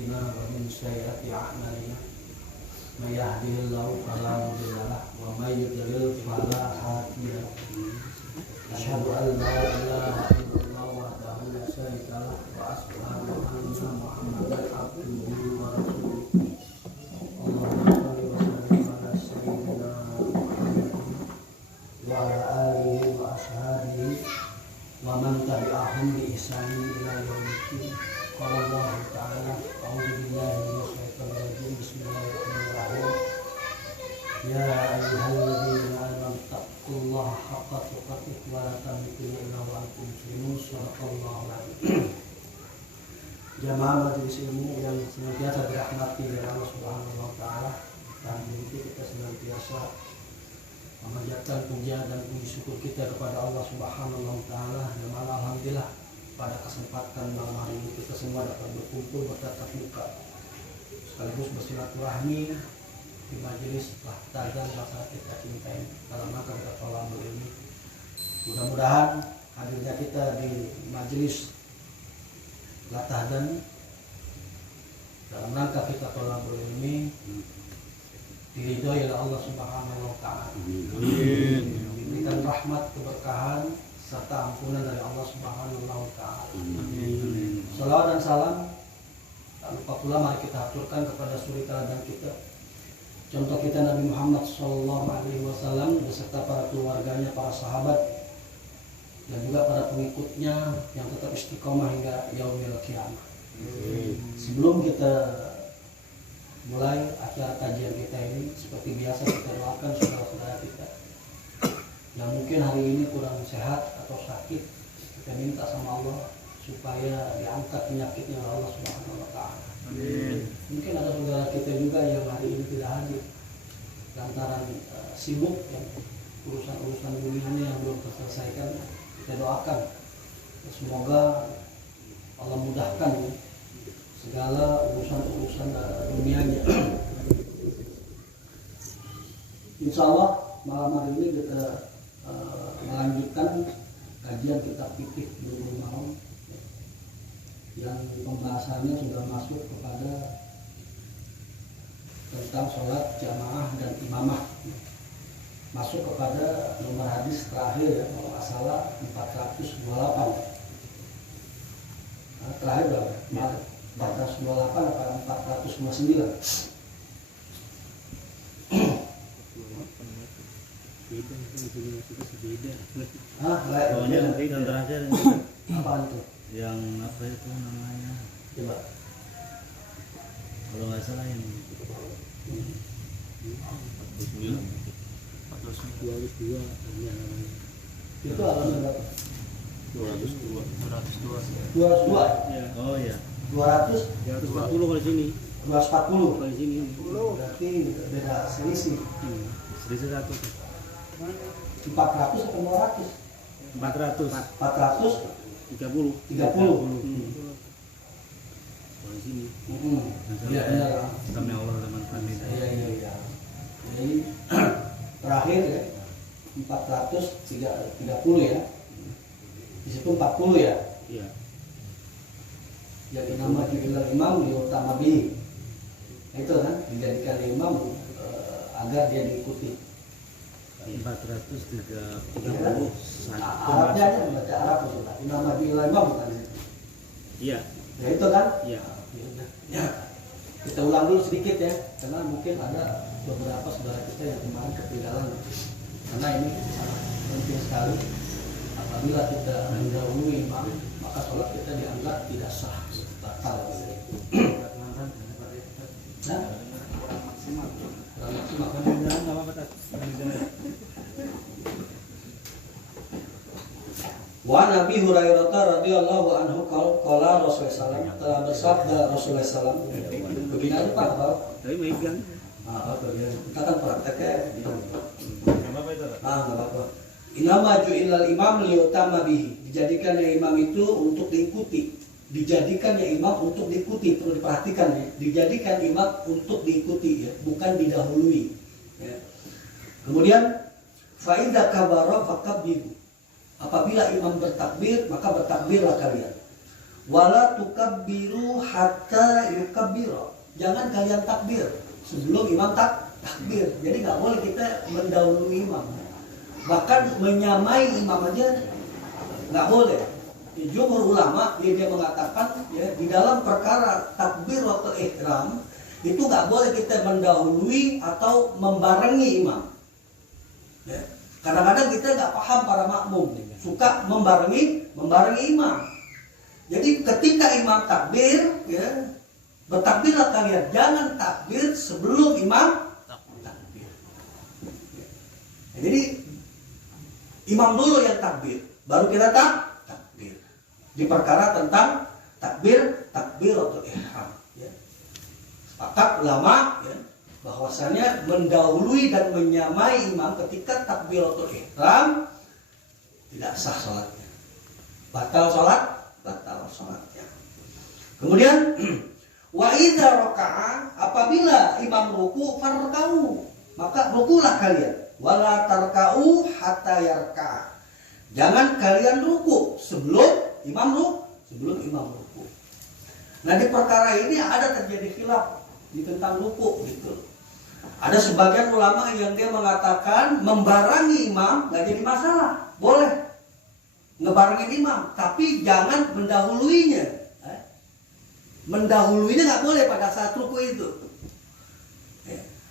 أنفسنا ومن سيئات أعمالنا من يهده الله فلا مضل له ومن يضلل فلا هادي له أشهد أن لا إله إلا الله وحده لا شريك له وأشهد أن محمدا عبده ورسوله اللهم صل وسلم على سيدنا محمد وعلى آله وأصحابه ومن تبعهم بإحسان إلى يوم الدين. قال الله تعالى أعوذ بالله من الشيطان الرجيم بسم الله الرحمن الرحيم يا أيها الذين آمنوا اتقوا الله حق تقاته ولا تموتن إلا وأنتم مسلمون. Shadaqallahu al-azim. Jamaah majelis ilmu yang senantiasa dirahmati oleh Allah Subhanahu wa taala, dan itu kita senantiasa memanjatkan puja dan puji syukur kita kepada Allah Subhanahu wa taala. Dan alhamdulillah pada kesempatan malam hari ini kita semua dapat berkumpul bertatap muka sekaligus bersilaturahmi di majelis Tahdan Masalah Kita Cintai dalam rangka kita tolabul ilmi. Mudah-mudahan hadirnya kita di majelis Tahdan dalam rangka kita tolabul ilmi diridhoi oleh Allah Subhanahu wa taala. Diberikan rahmat, keberkahan serta ampunan dari Allah Subhanahu wa taala. Salawat dan salam tak lupa pula mari kita aturkan kepada suri teladan kita, contoh kita Nabi Muhammad SAW beserta para keluarganya, para sahabat dan juga para pengikutnya yang tetap istiqomah hingga yaumil qiyamah. Sebelum kita mulai acara kajian kita ini, seperti biasa kita doakan saudara-saudara kita yang mungkin hari ini kurang sehat atau sakit. Kita minta sama Allah supaya diangkat penyakitnya oleh Allah Subhanahu wa taala. Mungkin ada saudara kita juga yang hari ini tidak hadir lantaran sibuk ya, urusan-urusan dunianya yang belum terselesaikan. Kita doakan semoga Allah mudahkan ya, segala urusan-urusan dunianya. Insya Allah malam hari ini kita melanjutkan kajian kitab fikih Bulughul Maram yang pembahasannya sudah masuk kepada tentang sholat jamaah dan imamah, masuk kepada nomor hadis terakhir ya, kalau nggak salah 428. Terakhir berapa? 428 atau 429? Nanti yang terakhir apa itu? Yang apa itu namanya? Coba. Kalau nggak salah yang 202 Itu alasan berapa? 202 202. ya. oh ya 200, 240 kalau sini 240. kalau sini Berarti beda selisih. selisih 100 400 atau 200? 400 430. 30 kalau sini Iya benar. kami Allah teman kami Iya. Jadi terakhir ya 430 ya. Di situ 40 ya. iya Jadi nama jubilal imam diutama bihi. Itu kan dijadikan imam agar dia diikuti. 430 Arabnya aja baca Arab itu. Tapi nama jubilal imam bukan itu. iya Ya itu kan. iya Ya. Kita ulang dulu sedikit ya, karena mungkin ada beberapa saudara kita yang kemarin ketinggalan. Karena ini sangat penting sekali. Apabila kita mendahului imam, maka sholat kita dianggap tidak sah, batal. Nah, kurang maksimal kan? Wa Nabi Hurairah radhiyallahu anhu qala Rasulullah SAW, telah bersabda Rasulullah SAW. Begini aja Pak, tapi megang kita kan prakteknya. Nggak apa-apa. Inama ju'ilal imam liyutama bihi. Dijadikannya imam itu untuk diikuti. Dijadikannya imam untuk diikuti, perlu diperhatikan ya. Dijadikan imam untuk diikuti ya, bukan didahului. Ya. Kemudian fa idza kabara fakabbiru. Apabila imam bertakbir, maka bertakbirlah kalian. Wala tukabbiru hatta yukabbira. Jangan kalian takbir sebelum imam takbir. Jadi nggak boleh kita mendahului imam. Bahkan menyamai imam aja nggak boleh. Jumhur ulama dia mengatakan ya, di dalam perkara takbiratul ihram itu nggak boleh kita mendahului atau membarengi imam. Ya. Kadang-kadang kita nggak paham para makmum suka membarengi imam. Jadi ketika imam takbir, ya, bertakbirlah kalian. Jangan takbir sebelum imam takbir. Ya. Jadi imam dulu yang takbir, baru kita takbir. Di perkara tentang takbiratul ihram. Ya. Sepakat ulama ya, bahwasanya mendahului dan menyamai imam ketika takbiratul ihram tidak sah sholatnya, batal sholatnya. Kemudian wa idza raka'a, apabila imam ruku farka'u, maka rukulah kalian. Wala tarka'u hatta yarka', jangan kalian ruku sebelum imam ruku. Nah, di perkara ini ada terjadi khilaf di tentang ruku gitu. Ada sebagian ulama yang dia mengatakan membarengi imam nggak jadi masalah, boleh ngebarengin imam, tapi jangan mendahuluinya. Mendahuluinya nggak boleh pada saat ruku itu.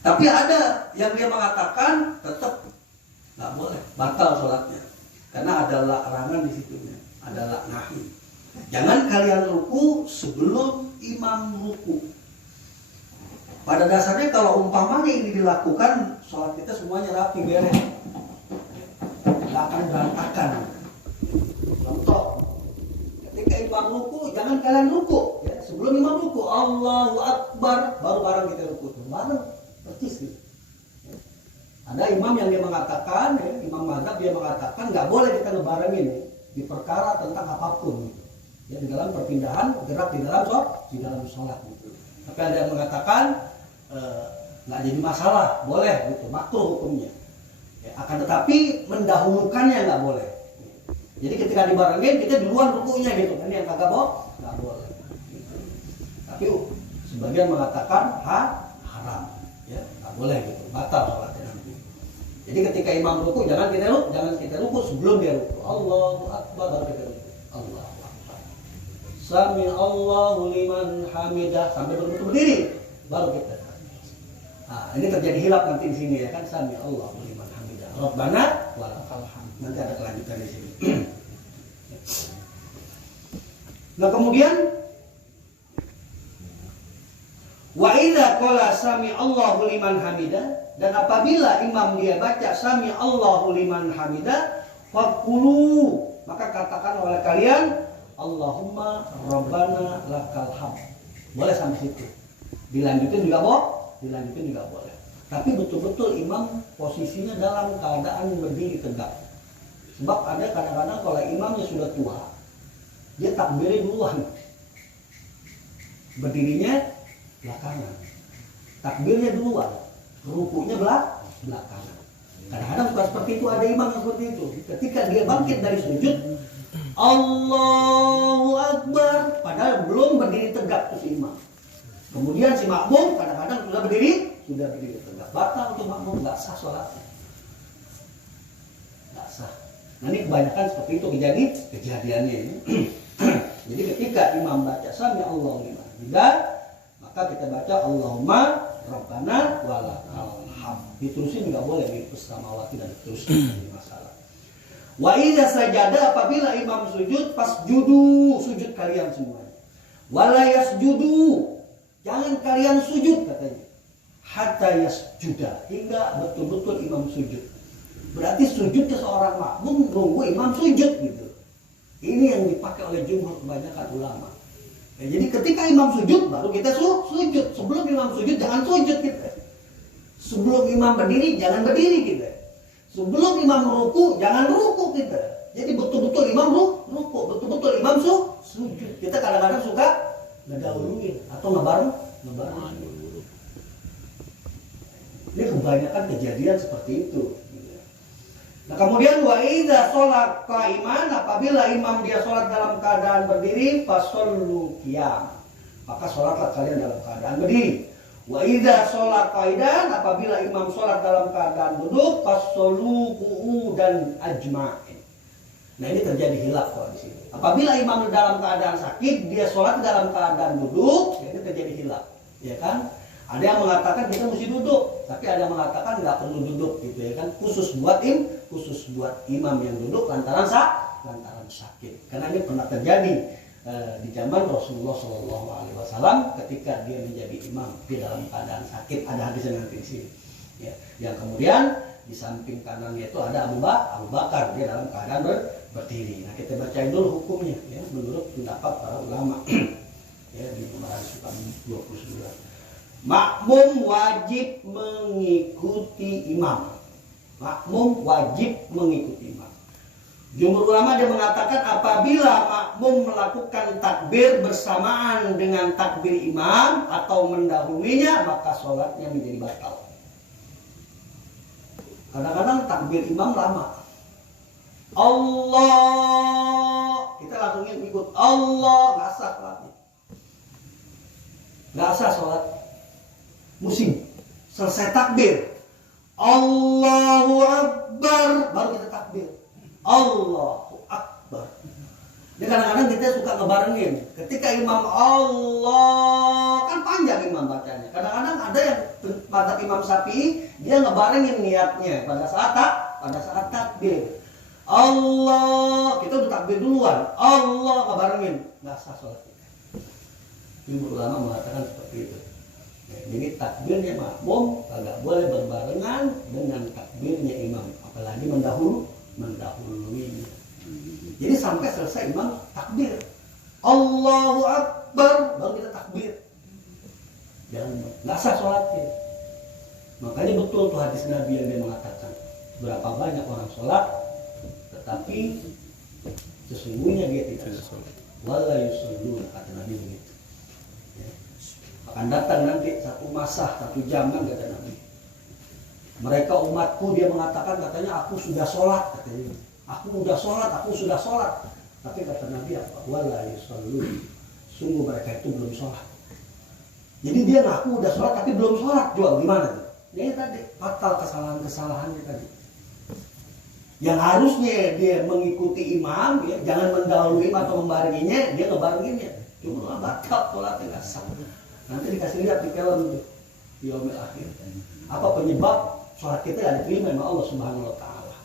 Tapi ada yang dia mengatakan tetap nggak boleh, batal sholatnya, karena ada larangan di situnya, ada nahi. Jangan kalian ruku sebelum imam ruku. Pada dasarnya kalau umpamanya ini dilakukan, sholat kita semuanya rapi, beres, nggak akan berantakan. Contoh, ketika imam ruku, jangan kalian ruku ya, sebelum imam ruku, Allahu Akbar, baru bareng kita ruku, bareng persis gitu. Ada imam yang dia mengatakan, ya, imam mazhab dia mengatakan nggak boleh kita ngebarengin ya, di perkara tentang apapun gitu. Ya, di dalam perpindahan gerak di dalam sholat gitu. Tapi ada yang mengatakan nggak jadi masalah, boleh gitu, makruh hukumnya. Ya, akan tetapi mendahulukannya nggak boleh. Jadi ketika dibarengin kita duluan rukunya gitu, ini yang kagak nggak boleh. Gitu. Tapi sebagian mengatakan haram, ya nggak boleh gitu, batal sholatnya nanti. Jadi ketika imam ruku jangan kita ruku sebelum dia ruku. Allahu Akbar baru kita ruku. Allahu Akbar. Sami Allahu liman hamidah, sampai betul-betul berdiri baru kita. Nah, ini terjadi hilaf nanti di sini ya kan, sami Allahu liman hamidah. Rabbana walakal hamd. Nanti ada kelanjutan di sini. Nah, kemudian wa idza qala sami Allahu liman hamidah, dan apabila imam dia baca sami Allahu liman hamidah, faqulu, maka katakan oleh kalian Allahumma rabbana lakal hamd. Boleh sampai situ. Dilanjutin juga boleh. Tapi betul-betul imam posisinya dalam keadaan berdiri tegak. Sebab ada kadang-kadang kalau imamnya sudah tua, dia takbirnya duluan, berdirinya belakangan. Takbirnya duluan, rukunya belakangan. Kadang-kadang suka seperti itu, ada imam yang seperti itu. Ketika dia bangkit dari sujud, Allahu Akbar, padahal belum berdiri tegak tuh si imam. Kemudian si makmum kadang-kadang sudah berdiri tegak. Batal untuk makmum, nggak sah sholatnya. Nggak sah. Nah, ini kebanyakan seperti itu kejadiannya ini. Jadi ketika imam baca sami Allahu liman hamidah, maka kita baca Allahumma rabbana walakal hamd. Diterusin nggak boleh di samawati dan diterusin, ini masalah. Wa idza sajada, apabila imam sujud, fasjudu, sujud kalian semuanya. Wala yasjudu, jangan kalian sujud katanya. Hatta yasjuda, hingga betul-betul imam sujud. Berarti sujudnya seorang makmum nunggu imam sujud gitu. Ini yang dipakai oleh jumhur kebanyakan ulama. Ya, jadi ketika imam sujud baru kita sujud. Sebelum imam sujud jangan sujud kita. Sebelum imam berdiri jangan berdiri kita. Sebelum imam ruku jangan ruku kita. Jadi betul-betul imam ruku, betul-betul imam sujud. Kita kadang-kadang suka ngedahuluin atau ngebareng. Ini kebanyakan kejadian seperti itu. Nah kemudian wa idza sholat qaiman, apabila imam dia sholat dalam keadaan berdiri, fasallu qiyam, maka sholatlah kalian dalam keadaan berdiri. Wa idza sholat qaidan, apabila imam sholat dalam keadaan duduk, fasallu qu'udan ajma'in. Nah ini terjadi hilaf kalau di sini. Apabila imam dalam keadaan sakit, dia sholat dalam keadaan duduk, ini terjadi hilaf, ya kan? Ada yang mengatakan kita mesti duduk, tapi ada yang mengatakan nggak perlu duduk, gitu ya kan? Khusus buat imam yang duduk lantaran sakit. Karena ini pernah terjadi di zaman Rasulullah SAW ketika dia menjadi imam di dalam keadaan sakit. Ada hadisnya nanti di sini. Ya, yang kemudian di samping kanannya itu ada Abu Bakar, dia dalam keadaan berdiri. Nah kita bacain dulu hukumnya, ya, menurut pendapat para ulama. Ya, di nomor 29. Makmum wajib mengikuti imam. Makmum wajib mengikuti imam. Jumhur ulama dia mengatakan apabila makmum melakukan takbir bersamaan dengan takbir imam atau mendahulunya, maka sholatnya menjadi batal. Kadang-kadang takbir imam lama. Allah, kita langsung ikut Allah, nggak sah sholatnya. Nggak sah sholat. Musim selesai takbir Allahu Akbar, baru kita takbir Allahu Akbar. Jadi kadang-kadang kita suka ngebarengin. Ketika imam Allah, kan panjang imam bacanya. Kadang-kadang ada yang pada Imam Syafi'i dia ngebarengin niatnya pada saat takbir Allah, kita udah takbir duluan Allah ngebarengin, nggak sah sholat kita. Jumhur ulama mengatakan seperti itu. Jadi takbirnya makmum agak boleh berbarengan dengan takbirnya imam, apalagi mendahuluinya. Jadi sampai selesai imam takbir Allahu Akbar, baru kita takbir. Jangan nggak sah sholatnya. Makanya betul tuh hadis Nabi yang dia mengatakan berapa banyak orang sholat, tetapi sesungguhnya dia tidak sholat. Wala yusalluna, kata Nabi begitu. Akan datang nanti satu masa, satu zaman, kata Nabi. Mereka umatku, dia mengatakan katanya aku sudah sholat, katanya. Aku sudah sholat. Tapi kata Nabi apa? Wala yusallun. Sungguh mereka itu belum sholat. Jadi dia ngaku udah sholat tapi belum sholat. Jual gimana tuh? Ini tadi fatal kesalahannya tadi. Yang harusnya dia mengikuti imam, ya, jangan mendahului atau membarenginya, dia ngebarenginnya. Cuma batal sholatnya nggak sah. Nanti dikasih lihat di film itu di yaumil akhir. Apa penyebab sholat kita tidak diterima sama Allah Subhanahu Wa Taala?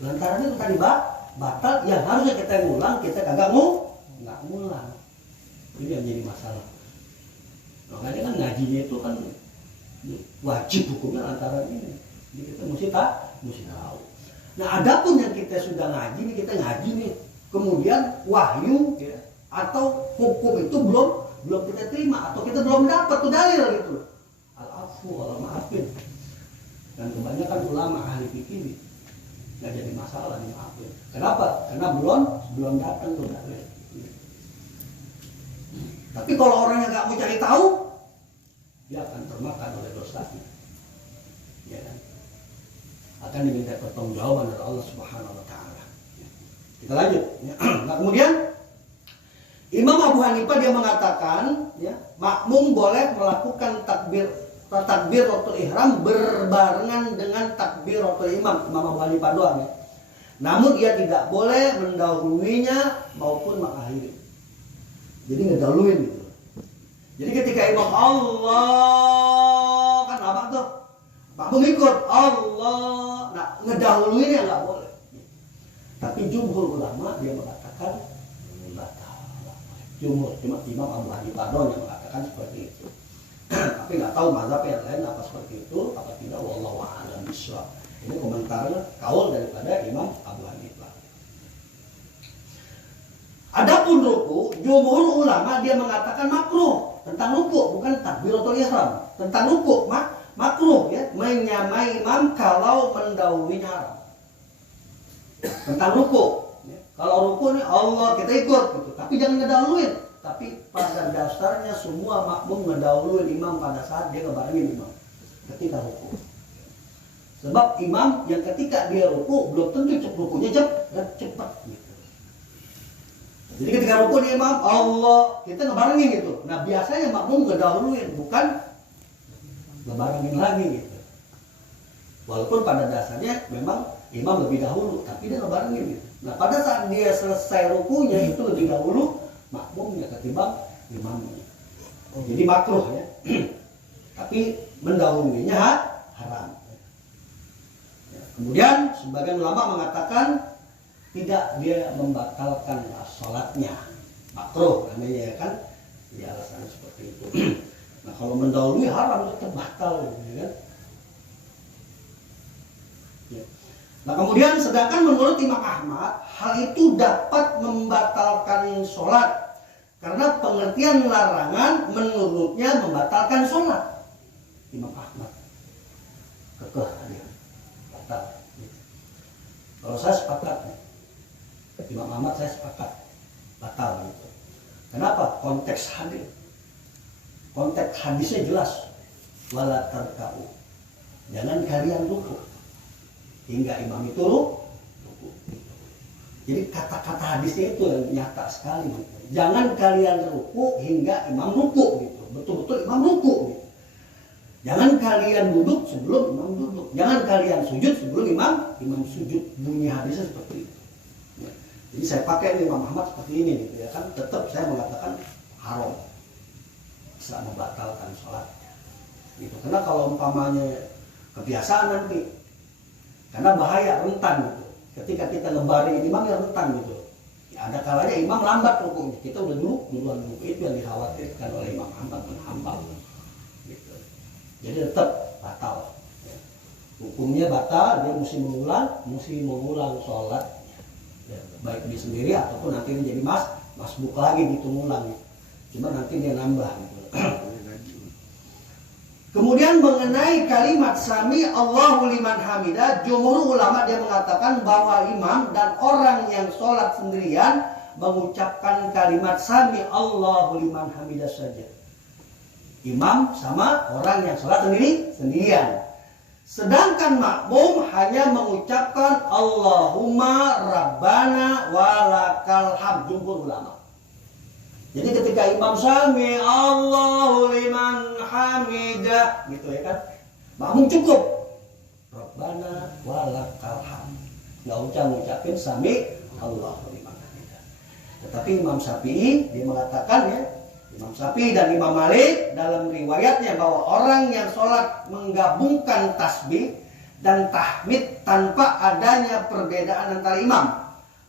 Lantaran itu tadi batal, yang harusnya kita ngulang, kita kagak nggak ngulang. Ini yang jadi masalah. Makanya kan ngajinya itu kan wajib hukumnya lantaran ini. Jadi kita mesti tahu. Nah adapun yang kita sudah ngaji nih, kita ngaji nih, kemudian wahyu ya, atau hukum itu belum kita terima atau kita belum dapat tuh dalil gitu. Al-afu wal maafin. Dan kebanyakan ulama ahli fikih nggak jadi masalah dimaafin. Kenapa? Karena belum datang tuh dalil. Tapi kalau orang yang nggak mau cari tahu, dia akan termakan oleh dosanya. Ya kan? Akan diminta pertanggungjawaban dari Allah Subhanahu Wa Taala. Kita lanjut. Ya. Nah kemudian Imam Abu Hanifah dia mengatakan, ya, makmum boleh melakukan takbiratul ihram berbarengan dengan takbiratul imam. Imam Abu Hanifah doang ya. Namun ia tidak boleh mendahuluinya maupun mengakhiri. Jadi ngedahuluin gitu. Jadi ketika imam Allah kan apa tuh? Makmum ikut Allah. Nah, ngedahuluinnya nggak boleh. Tapi jumhur ulama dia mengatakan jumhur, cuma Imam Abu Hanifah yang mengatakan seperti itu. Tapi nggak tahu mazhab yang lain apa seperti itu, apa tidak, wallahu a'lam bishawab. Ini komentarnya kaul daripada Imam Abu Hanifah. Adapun ruku, jumhur ulama dia mengatakan makruh tentang ruku, bukan takbiratul ihram. Tentang ruku makruh ya, menyamai imam kalau mendahului haram. Tentang ruku. Kalau ruku nih Allah kita ikut gitu, tapi jangan ngedahuluin. Tapi pada dasarnya semua makmum ngedahuluin imam pada saat dia ngebarengin imam ketika ruku. Sebab imam yang ketika dia ruku belum tentu rukunya cepat gitu. Jadi ketika ruku nih imam Allah, kita ngebarengin gitu. Nah biasanya makmum ngedahuluin, bukan ngebarengin lagi gitu. Walaupun pada dasarnya memang imam lebih dahulu, tapi dia ngebarengin gitu. Nah pada saat dia selesai rukunya itu lebih dahulu makmumnya ketimbang imamnya. Jadi makruh ya. Tapi mendahulunya haram. Kemudian sebagian ulama mengatakan tidak, dia membatalkan sholatnya, makruh namanya ya kan, ya alasan seperti itu. Nah kalau mendahului haram tetap batal ya kan. Ya. Nah kemudian sedangkan menurut Imam Ahmad hal itu dapat membatalkan sholat karena pengertian larangan menurutnya membatalkan sholat. Imam Ahmad kekeh dia. Kalau saya sepakat, Imam Ahmad saya sepakat batal gitu. Kenapa? Konteks hadis. Konteks hadisnya jelas. Wala tarka'u. Jangan kalian ruku hingga imam itu ruku. Jadi kata-kata hadisnya itu yang nyata sekali gitu. Jangan kalian ruku hingga imam ruku gitu. Betul-betul imam ruku gitu. Jangan kalian duduk sebelum imam duduk. Jangan kalian sujud sebelum imam sujud. Bunyi hadisnya seperti itu. Ya. Jadi saya pakai Imam Ahmad seperti ini gitu ya kan. Tetap saya mengatakan haram. Bisa membatalkan sholatnya. Gitu. Karena kalau umpamanya kebiasaan nanti, karena bahaya, rentan gitu. Ketika kita ngebaring imam ya rentan gitu. Ya, ada kalanya imam lambat rukunya. Kita udah duluan ruku. Itu yang dikhawatirkan oleh Imam Ahmad bin Hanbal. Gitu. Jadi tetap batal. Ya. Hukumnya batal, dia mesti mengulang sholatnya. Ya, baik dia sendiri ataupun nanti dia jadi masbuk lagi gitu ngulang. Cuma nanti dia nambah gitu. Kemudian mengenai kalimat sami Allahu liman hamidah, jumhur ulama dia mengatakan bahwa imam dan orang yang sholat sendirian mengucapkan kalimat sami Allahu liman hamidah saja. Imam sama orang yang sholat sendirian. Sedangkan makmum hanya mengucapkan Allahumma Rabbana walakal hamd, jumhur ulama. Jadi ketika imam sami Allahu liman hamidah gitu ya kan, makmum cukup Rabbana walakal hamd. Nggak usah ngucapin sami Allahu liman hamidah. Tetapi Imam Syafi'i dia mengatakan ya, Imam Syafi'i dan Imam Malik dalam riwayatnya bahwa orang yang sholat menggabungkan tasbih dan tahmid tanpa adanya perbedaan antara imam,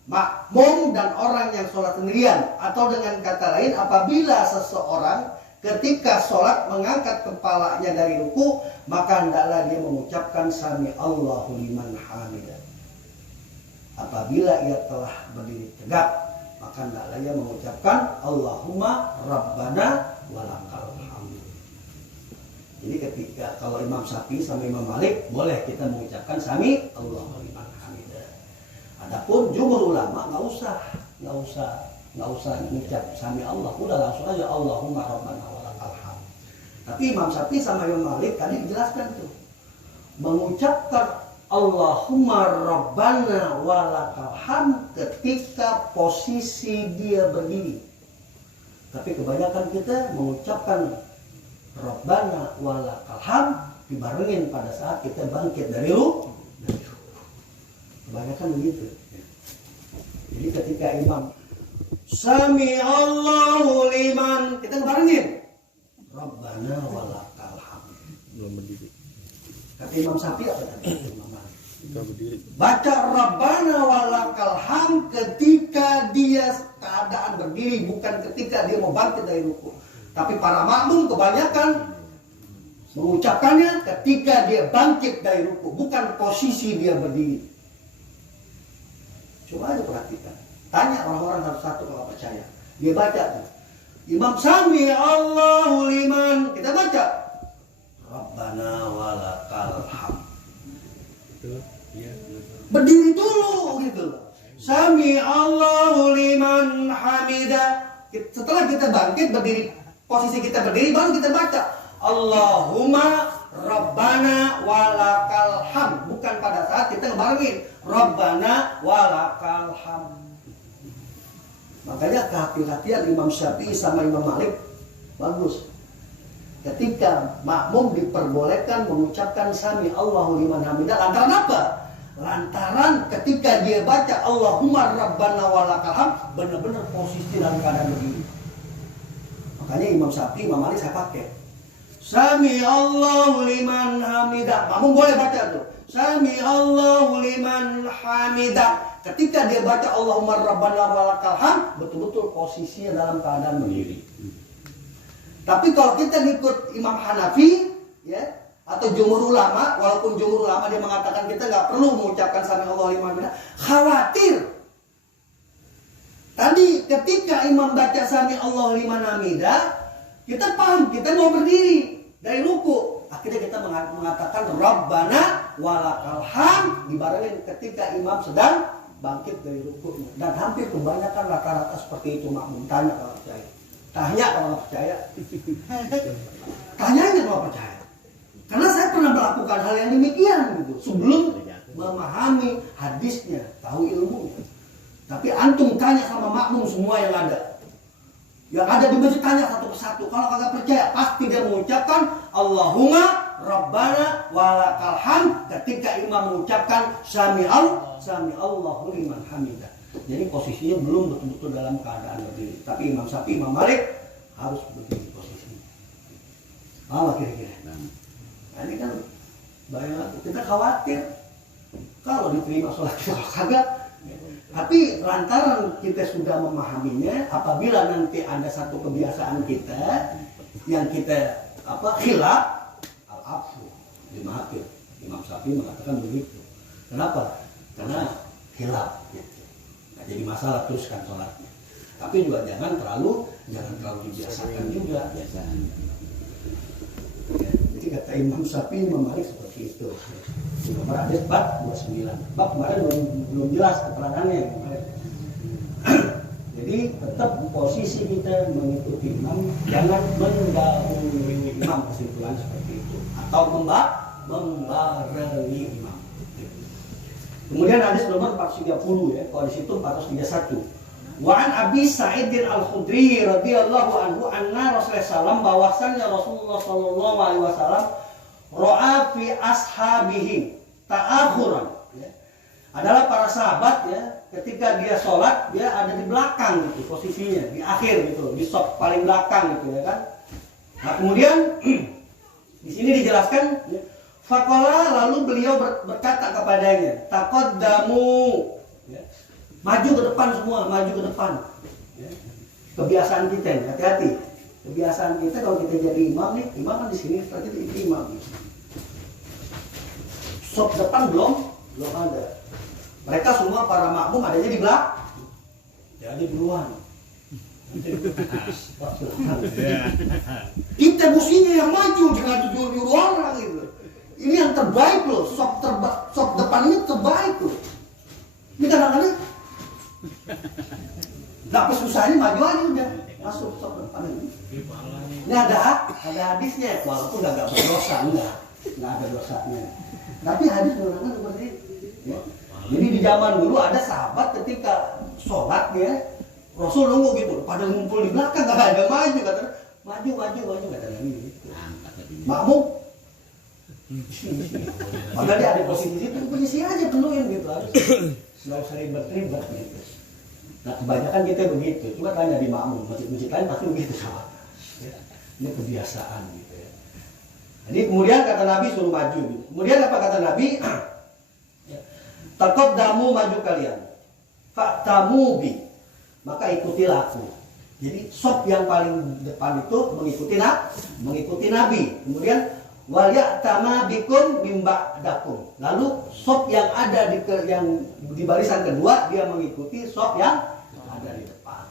makmum dan orang yang sholat sendirian, atau dengan kata lain apabila seseorang ketika sholat mengangkat kepalanya dari ruku, maka hendaklah dia mengucapkan sami Allahu liman hamidah. Apabila ia telah berdiri tegak, maka hendaklah ia mengucapkan Allahumma Rabbana walakal hamd. Jadi ketika kalau Imam Syafi'i sama Imam Malik boleh kita mengucapkan sami Allahu liman hamidah. Adapun jumhur ulama nggak usah mengucap sami Allah, udah langsung aja Allahumma Rabbana walakal hamd. Tapi Imam Syafi'i sama Imam Malik tadi dijelaskan tuh mengucapkan Allahumma Rabbana walakal hamd ketika posisi dia berdiri. Tapi kebanyakan kita mengucapkan Rabbana walakal hamd dibarengin pada saat kita bangkit dari ruku. Kebanyakan begitu. Jadi ketika imam sami Allahu liman, kita barengin Rabbana walakal hamd. Belum berdiri. Kata Imam Syafi'i apa tadi? Baca Rabbana walakal hamd ketika dia keadaan berdiri, bukan ketika dia mau bangkit dari ruku. Tapi para makmum kebanyakan mengucapkannya ketika dia bangkit dari ruku, bukan posisi dia berdiri. Coba aja perhatikan. Tanya orang-orang satu-satu kalau percaya. Dia baca tuh. Imam sami Allahu liman, kita baca Rabbana walakal hamd. Berdiri dulu gitu. Sami Allahu liman hamidah. Setelah kita bangkit berdiri, posisi kita berdiri, baru kita baca Allahumma Rabbana walakal ham, bukan pada saat kita ngebarengin Rabbana walakal ham. Makanya kehati-hatian Imam Syafi'i sama Imam Malik bagus. Ketika makmum diperbolehkan mengucapkan sami Allahu liman hamidah, lantaran apa? Lantaran ketika dia baca Allahumma rabbana walakal hamd, benar-benar posisi dalam keadaan begini. Makanya Imam Syafi'i, Imam Malik saya pakai sami Allahu liman hamidah. Makmum boleh baca tuh sami Allahu liman hamidah. Ketika dia baca Allahumma rabbana walakal hamd, betul-betul posisinya dalam keadaan berdiri. Tapi kalau kita ngikut Imam Hanafi, ya, atau jumhur ulama, walaupun jumhur ulama dia mengatakan kita nggak perlu mengucapkan sami Allahu liman hamidah, khawatir. Tadi ketika imam baca sami Allahu liman hamidah, kita paham, kita mau berdiri dari ruku. Akhirnya kita mengatakan Rabbana walakal hamd dibarengin ketika imam sedang bangkit dari rukunya. Dan hampir kebanyakan rata-rata seperti itu makmum. Tanya kalau percaya. Tanya kalau nggak percaya. Tanyanya kalau percaya. Karena saya pernah melakukan hal yang demikian gitu sebelum memahami hadisnya, tahu ilmunya. Tapi antum tanya sama makmum semua yang ada. Yang ada di masjid tanya satu persatu. Kalau kagak percaya pasti dia mengucapkan Allahumma Rabbana walakal hamd ketika imam mengucapkan sami Allahu liman hamidah. Jadi posisinya belum betul-betul dalam keadaan berdiri. Tapi Imam Syafi'i, Imam Malik harus berdiri posisinya. Apa kira-kira? Nah, ini kan bayang kita khawatir kalau diterima sholat kita kagak. Tapi lantaran kita sudah memahaminya, apabila nanti ada satu kebiasaan kita yang kita khilaf, al-afu, dimaafkan. Imam Syafi'i mengatakan begitu. Kenapa? Karena khilaf. Gitu. Jadi masalah teruskan sholatnya. Tapi juga jangan terlalu dibiasakan juga. Ya, jadi kata Imam Syafi'i, Imam Malik seperti itu. Nomor hadis bab 29. Bab kemarin belum jelas keterangannya. Jadi tetap posisi kita mengikuti imam, jangan mendahului imam, kesimpulan seperti itu. Atau membarengi imam. Kemudian hadis nomor 430 ya, kalau di situ 431. Wa an Abi Sa'id Al-Khudri radhiyallahu anhu anna Rasulullah sallallahu bahwasannya Rasulullah sallallahu alaihi wasallam ra'a fi ashabihi ta'akhuran ya. Adalah para sahabat ya, ketika dia sholat dia ada di belakang gitu posisinya, di akhir gitu, di sop paling belakang gitu ya kan. Nah, kemudian di sini dijelaskan ya, faqala lalu beliau berkata kepadanya, taqaddamu ya. Maju ke depan semua, maju ke depan ya. Kebiasaan kita, hati-hati. Kebiasaan kita kalau kita jadi imam nih, imam kan di sini, seperti itu imam. Sop depan belum ada. Mereka semua para makmum adanya di belakang. Jadi duluan. Kita mestinya yang maju, jangan tujuh orang gitu. Ini yang terbaik loh, sop depan ini terbaik loh. Ini kadang-kadang nggak susahnya maju aja udah masuk sop depan ini. Ini ada hadisnya, walaupun nggak berdosa, nggak ada dosanya. Tapi hadis mengatakan seperti itu. Ya. Jadi di zaman dulu ada sahabat ketika sholat ya, Rasul nunggu gitu, pada ngumpul di belakang, nggak ada maju, kata maju kata Nabi. Makmum. Maka dia ada posisi itu, posisi aja penuhin gitu, harus nggak usah ribet gitu. Nah kebanyakan kita begitu, coba tanya di makmum, masjid-masjid lain pasti begitu sholat. Ya. Ini kebiasaan gitu ya. Jadi kemudian kata Nabi suruh maju gitu. Kemudian apa kata Nabi? Taqaddamu maju kalian. Fa'tamu bi. Maka ikutilah aku. Jadi sop yang paling depan itu mengikuti Nabi. Kemudian wal ya'tama bikum mim ba'dakum. Lalu sop yang ada di barisan kedua dia mengikuti sop yang ada di depan.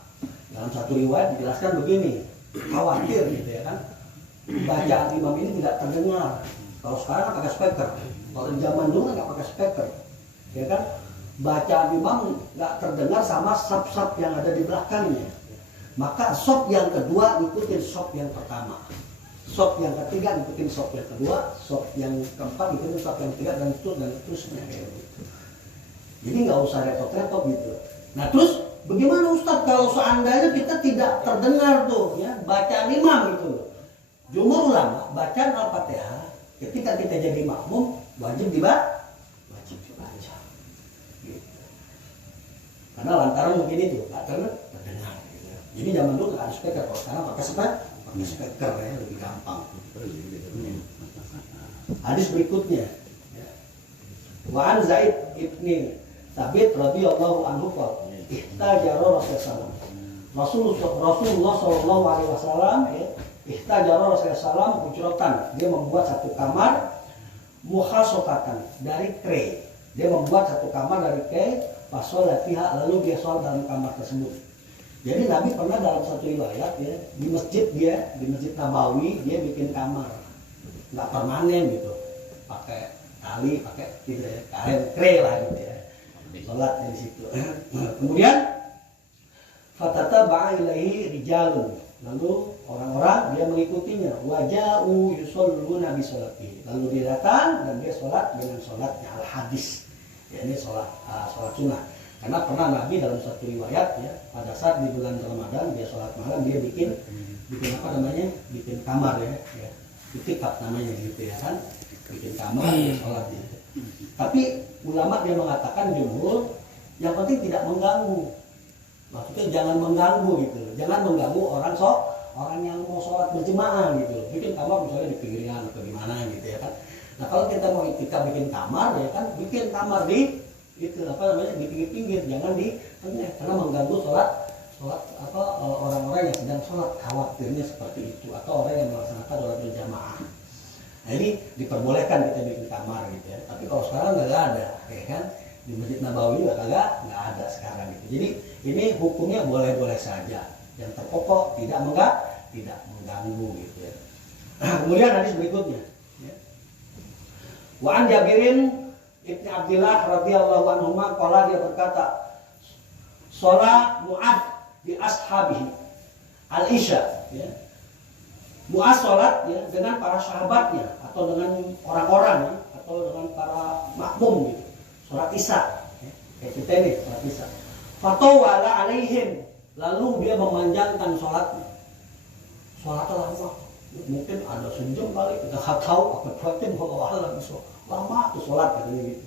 Dalam satu riwayat dijelaskan begini, khawatir gitu ya kan. Bacaan imam ini tidak terdengar. Kalau sekarang kan pakai speaker. Kalau di zaman dulu kan nggak pakai speaker. Ya kan? Bacaan imam nggak terdengar sama sop-sop yang ada di belakangnya. Maka sop yang kedua ikutin sop yang pertama. Sop yang ketiga ngikutin sop yang kedua, sop yang keempat ngikutin sop yang ketiga, dan seterusnya kayak gitu. Jadi nggak usah repot-repot gitu. Nah terus bagaimana Ustadz kalau seandainya kita tidak terdengar tuh ya bacaan imam gitu? Jumhur ulama bacaan Al-Fatihah ketika kita jadi makmum wajib dibaca. Gitu. Karena lantaran mungkin itu nggak terdengar. Gitu. Jadi zaman dulu nggak ada speaker, kalau sekarang pakai speaker ya lebih gampang. Hadis berikutnya. Wa an Zaid ibni Sabit radhiyallahu anhu qala ihtajara Rasulullah sallallahu alaihi wasallam ihtajara Rasulullah sallam hujratan, dia membuat satu kamar muhasokatan dari clay. Dia membuat satu kamar dari clay, fasolatiha, lalu dia sholat dalam kamar tersebut. Jadi Nabi pernah dalam satu riwayat ya di masjid Nabawi dia bikin kamar nggak permanen gitu, pakai tali, pakai gitu ya, karet clay lah gitu ya. Sholat di situ. Kemudian fatata ba'ilaihi rijalun, lalu orang-orang dia mengikutinya, waja'u yusalluna bi sholati, lalu dia datang dan dia sholat dengan sholatnya al-hadis, ya ini sholat sunnah. Karena pernah Nabi dalam satu riwayat ya pada saat di bulan Ramadan dia sholat malam, dia bikin apa namanya, bikin kamar ya itikaf namanya gitu ya kan, bikin kamar dia sholat gitu. Tapi ulama dia mengatakan jumhur yang penting tidak mengganggu, maksudnya jangan mengganggu gitu, jangan mengganggu orang yang mau sholat berjemaah gitu, bikin kamar misalnya di pinggiran atau gimana gitu ya kan. Nah kalau kita mau itikaf bikin kamar ya kan, bikin kamar di itu apa namanya di pinggir-pinggir, jangan di tengah, karena mengganggu sholat orang-orang yang sedang sholat, khawatirnya seperti itu, atau orang yang melaksanakan sholat berjamaah. Nah ini diperbolehkan kita bikin kamar gitu ya. Tapi kalau sekarang nggak ada, ya kan, di Masjid Nabawi nggak ada sekarang gitu. Jadi ini hukumnya boleh-boleh saja. Yang terpokok tidak mengganggu gitu ya. Kemudian hadis berikutnya. Ya. Wa an Jabirin ibni Abdillah radhiyallahu anhu qala, dia berkata, sholat Mu'adz di ashabihi al-isya ya. Mu'adz sholat ya dengan para sahabatnya atau dengan orang-orang ya, atau dengan para makmum gitu. Sholat isya ya. Kayak kita ini sholat isya. Fatawala alaihim, lalu dia memanjangkan sholatnya. Sholatnya lama, mungkin ada sejam kali, kita nggak tahu apa khawatir bahwa Allah bisa lama tuh sholat katanya gitu.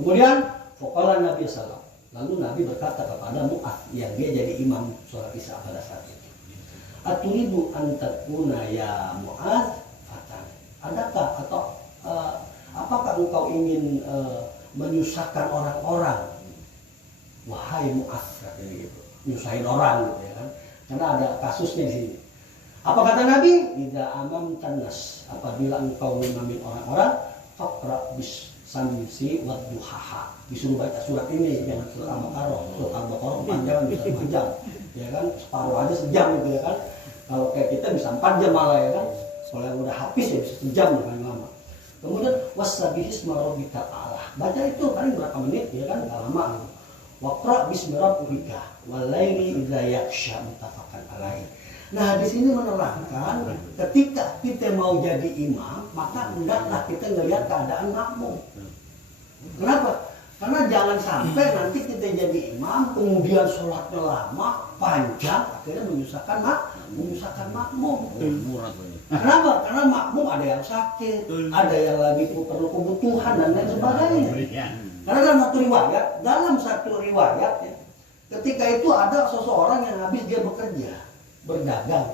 Kemudian faqala Nabi sallallahu, lalu Nabi berkata kepada Mu'adz yang dia jadi imam sholat isya pada saat itu, aturidu antakuna ya Mu'adz fatan, adakah atau apakah engkau ingin menyusahkan orang-orang wahai Mu'adz katanya gitu, nyusahin orang gitu ya kan, karena ada kasusnya di sini. Apa kata Nabi? Idza amam tannas, apabila engkau memimpin orang-orang, faqra bis samsi wa duhaha, disuruh baca surat ini, jangan surat Al-Baqarah. Surat Al-Baqarah panjang bisa 2 jam ya kan, separuh aja sejam gitu ya kan. Kalau kayak kita bisa 4 jam malah ya kan, kalau yang udah habis ya bisa sejam paling lama. Kemudian wasabihis marobika Allah, baca itu paling berapa menit ya kan, nggak lama. Waqra bismi rabbika walaili idza yakhsha, muttafaqan alaihi. Nah di sini menerangkan ketika kita mau jadi imam, maka hendaklah kita melihat keadaan makmum. Kenapa? Karena jangan sampai nanti kita jadi imam kemudian sholatnya lama, panjang, akhirnya menyusahkan makmum. Kenapa? Karena makmum ada yang sakit, ada yang lagi perlu kebutuhan dan lain sebagainya. Karena dalam satu riwayat ya, ketika itu ada seseorang yang habis dia bekerja, berdagang.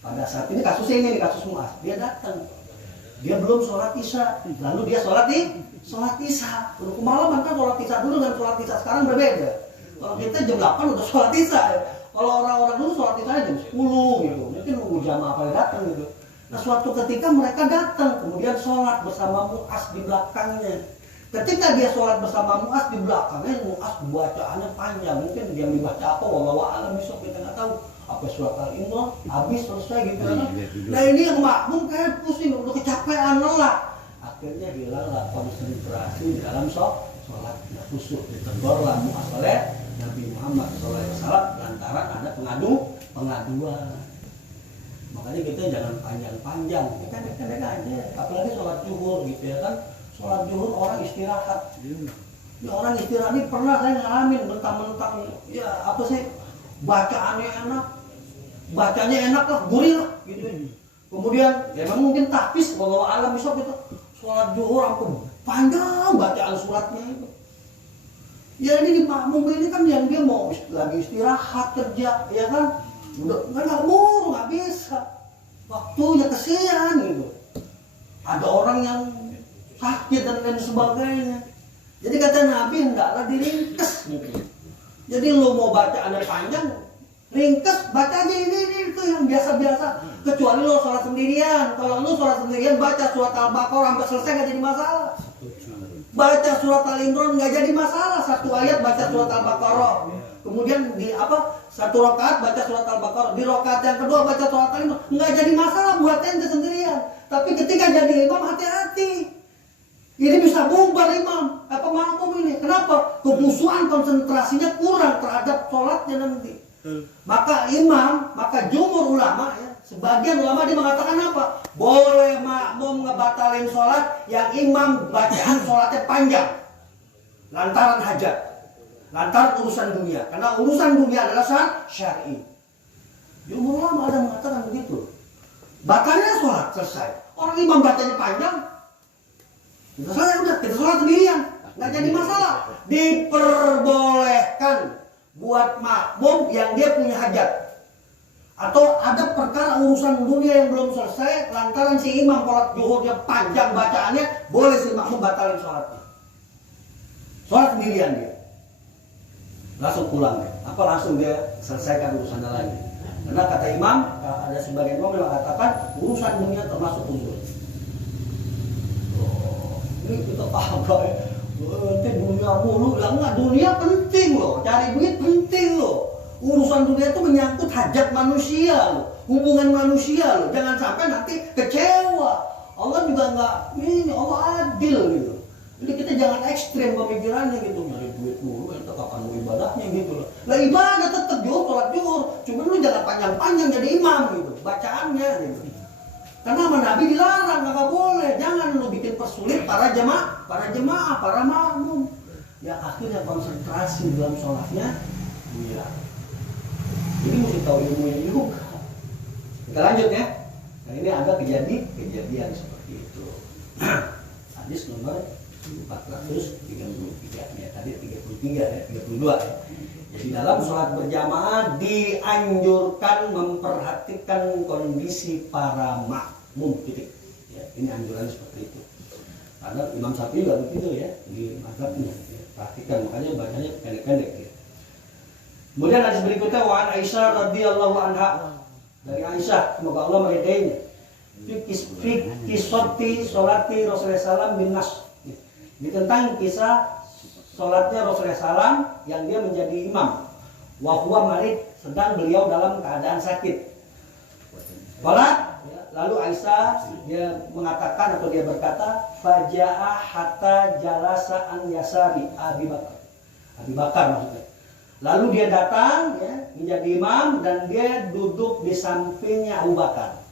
Pada saat ini kasusnya ini kasus Mu'adz, dia datang, dia belum sholat isya, lalu dia sholat isya. Lalu kemalaman kan sholat isya dulu dan sholat isya sekarang berbeda. Kalau kita jam 8 udah sholat isya ya. Kalau orang-orang dulu sholat isya jam 10 gitu, mungkin nunggu jamaah pada datang gitu. Nah suatu ketika mereka datang, kemudian sholat bersama Mu'adz di belakangnya. Ketika dia sholat bersama Mu'adz di belakangnya, Mu'adz bacaannya panjang, mungkin dia dibaca apa, wallahu a'lam besok kita nggak tahu. Apa surat Al-Imran habis selesai gitu kan. Nah ini yang makmum kayak pusing, udah kecapean, lelah. Akhirnya hilanglah konsentrasi dalam sholatnya, khusyuk, ditegurlah Mu'adz oleh Nabi Muhammad SAW lantaran ada pengaduan. Makanya kita jangan panjang-panjang, ya pendek-pendek aja. Apalagi sholat zuhur gitu ya kan. Sholat zuhur orang istirahat. Ya orang istirahat ini pernah saya ngalamin mentang-mentang ya apa sih bacaannya enak, bacanya enak lah, gurih lah gitu. Kemudian ya memang mungkin tahfiz kalau alam besok itu sholat zuhur ampun panjang bacaan suratnya itu. Ya ini di makmum ini kan yang dia mau lagi istirahat kerja ya kan. Udah nggak buru, nggak bisa, waktunya kesian gitu. Ada orang yang sakit dan lain sebagainya. Jadi kata Nabi hendaklah diringkes gitu. Jadi lo mau bacaan yang panjang, ringkes, baca aja ini itu yang biasa-biasa. Kecuali lo sholat sendirian. Kalau lo sholat sendirian baca surat Al-Baqarah sampai selesai nggak jadi masalah. Baca surat Al-Imran nggak jadi masalah. Satu ayat baca surat Al-Baqarah. Kemudian di satu rakaat baca surat Al-Baqarah, di rakaat yang kedua baca surat Al-Imran, nggak jadi masalah buat ente sendirian. Tapi ketika jadi imam hati-hati. Ini bisa bubar imam, makmum ini. Kenapa? Kebusuhan konsentrasinya kurang terhadap sholatnya nanti. Maka imam, maka jumhur ulama ya, sebagian ulama dia mengatakan apa? Boleh makmum ngebatalin sholat yang imam bacaan sholatnya panjang. Lantaran hajat. Lantaran urusan dunia, karena urusan dunia adalah syar'i. Jumhur ulama ada mengatakan begitu. Batalnya sholat selesai. Orang imam bacanya panjang, kita selesai udah, kita sholat sendirian, nggak jadi masalah. Diperbolehkan buat makmum yang dia punya hajat atau ada perkara urusan dunia yang belum selesai, lantaran si imam sholat zuhurnya panjang bacaannya, boleh si makmum batalin sholatnya. Sholat sendirian dia. Langsung pulang deh. Apa langsung dia selesaikan urusannya lagi. Karena kata imam, ada sebagian imam yang mengatakan urusan dunia termasuk uzur. Ini kita paham ya. Nanti dunia mulu, lah enggak, dunia penting loh, cari duit penting loh. Urusan dunia itu menyangkut hajat manusia loh, hubungan manusia loh. Jangan sampai nanti kecewa. Allah juga enggak, ini Allah adil gitu. Jadi kita jangan ekstrem pemikirannya gitu, nyari duit mulu, kita kapan mau ibadahnya gitu loh. Lah ibadah tetap juhur, sholat juhur, cuma lu jangan panjang-panjang jadi imam gitu, bacaannya gitu. Karena sama Nabi dilarang, nggak boleh, jangan lu bikin persulit para jemaah, para makmum. Ya akhirnya konsentrasi dalam sholatnya, iya. Jadi mesti tahu ilmunya juga. Kita lanjut ya. Nah ini ada kejadian seperti itu. Hadis nomor 433 ya, tadi 33 ya, 32 ya. Jadi dalam sholat berjamaah dianjurkan memperhatikan kondisi para makmum titik. Ya, ini anjuran seperti itu. Karena Imam Syafi'i juga begitu ya di mazhabnya. Ya, perhatikan, makanya bacanya pendek-pendek ya. Kemudian hadis berikutnya wa Aisyah radhiyallahu anha, dari Aisyah semoga Allah meridainya. Fi kisoti sholati Rasulullah SAW bin Nas. Ini tentang kisah sholatnya Rasulullah SAW yang dia menjadi imam. Wa huwa marid, sedang beliau dalam keadaan sakit. Sholat, ya, lalu Aisyah dia mengatakan atau dia berkata, faja'a hatta jalasa an yasari Abi Bakar. Abi Bakar maksudnya. Lalu dia datang ya, menjadi imam dan dia duduk di sampingnya Abu Bakar.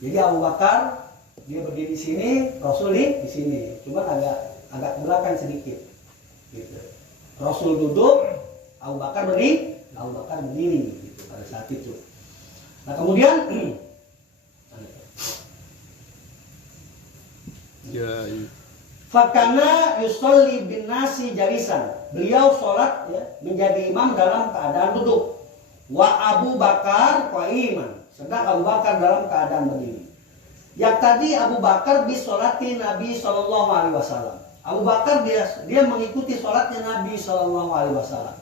Jadi Abu Bakar dia berdiri di sini, Rasul di sini, cuma agak ke belakang sedikit. Gitu. Rasul duduk, Abu Bakar berdiri gitu pada saat itu. Nah kemudian, fakana yusolli bin nasi jalisan. Beliau sholat ya, menjadi imam dalam keadaan duduk. Wa Abu Bakar qaiman, sedang Abu Bakar dalam keadaan berdiri. Yang tadi Abu Bakar bisolati Nabi Shallallahu Alaihi Wasallam. Abu Bakar dia mengikuti sholatnya Nabi Shallallahu Alaihi Wasallam.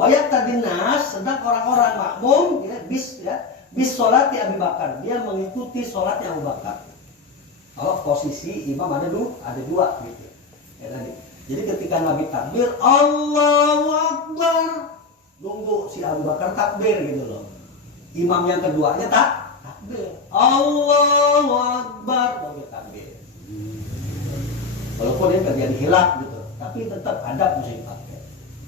Wayak tadi nas, sedang orang-orang makmum ya, bis sholati Abu Bakar, dia mengikuti sholatnya Abu Bakar. Kalau posisi imam ada dua gitu. Ya, tadi. Jadi ketika Nabi takbir, Allahu Akbar, tunggu si Abu Bakar takbir gitu loh. Imam yang keduanya takbir, Allahu Akbar, baru takbir. Walaupun dia terjadi hilaf gitu, tapi tetap adab mesti dipakai.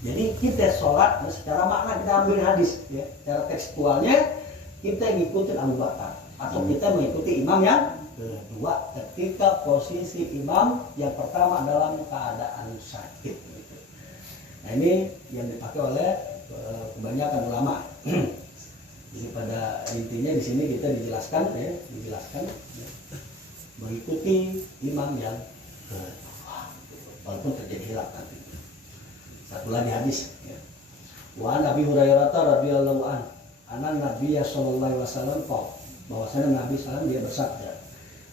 Jadi kita sholat secara makna kita ambil hadis, ya, secara tekstualnya kita ngikutin Abu Bakar atau kita mengikuti imam yang kedua ketika posisi imam yang pertama dalam keadaan sakit. Nah ini yang dipakai oleh kebanyakan ulama. Jadi pada intinya di sini kita dijelaskan mengikuti imam yang kedua, walaupun terjadi hilaf nanti. Satu lagi hadis. Ya. Wa Nabi Hurairah radhiyallahu anhu, anan Nabi sallallahu alaihi wasallam bahwasanya Nabi sallallahu dia bersabda,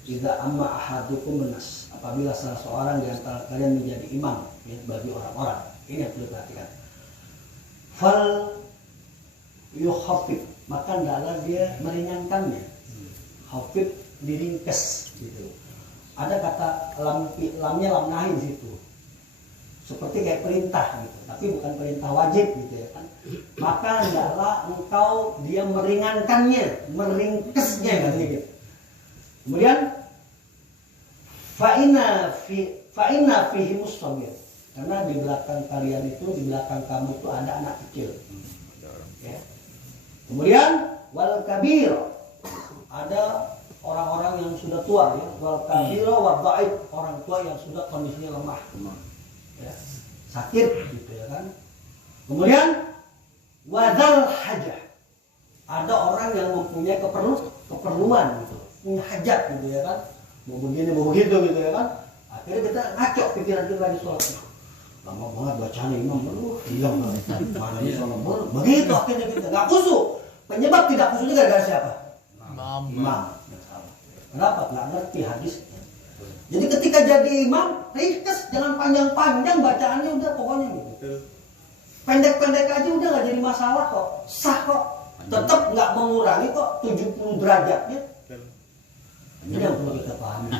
"Idza amma ahadukum nas," apabila salah seorang di antara kalian menjadi imam ya, bagi orang-orang. Ini yang perlu diperhatikan. Fal yukhafif, maka hendaklah dia meringankannya. Khafif diringkes gitu. Ada kata lamnya lam nahi di situ. Seperti kayak perintah gitu, tapi bukan perintah wajib gitu ya kan. Maka hendaklah engkau dia meringankannya, meringkesnya kan gitu. Kemudian fa'ina fihi mustabir. Karena di belakang kalian itu, di belakang kamu itu ada anak kecil. Ya. Kemudian wal kabir, ada orang-orang yang sudah tua ya. Wal kabir wa dhaif, orang tua yang sudah kondisinya lemah. Ya. Sakit gitu ya kan. Kemudian wadal hajah, ada orang yang mempunyai keperluan gitu, punya hajat gitu ya kan, mau begini mau begitu gitu ya kan. Akhirnya kita ngaco pikiran kita lagi sholat, lama banget bacaan imam, hilang mana nih sholat begitu. Akhirnya kita nggak khusyuk. Penyebab tidak khusyuknya gara-gara siapa? Imam. Kenapa? Nggak ngerti hadis. Jadi ketika jadi imam, ringkas, jangan panjang-panjang bacaannya, udah pokoknya gitu. Pendek-pendek aja udah nggak jadi masalah kok, sah kok, tetap nggak mengurangi kok 70 derajatnya. Ini yang perlu kita pahami.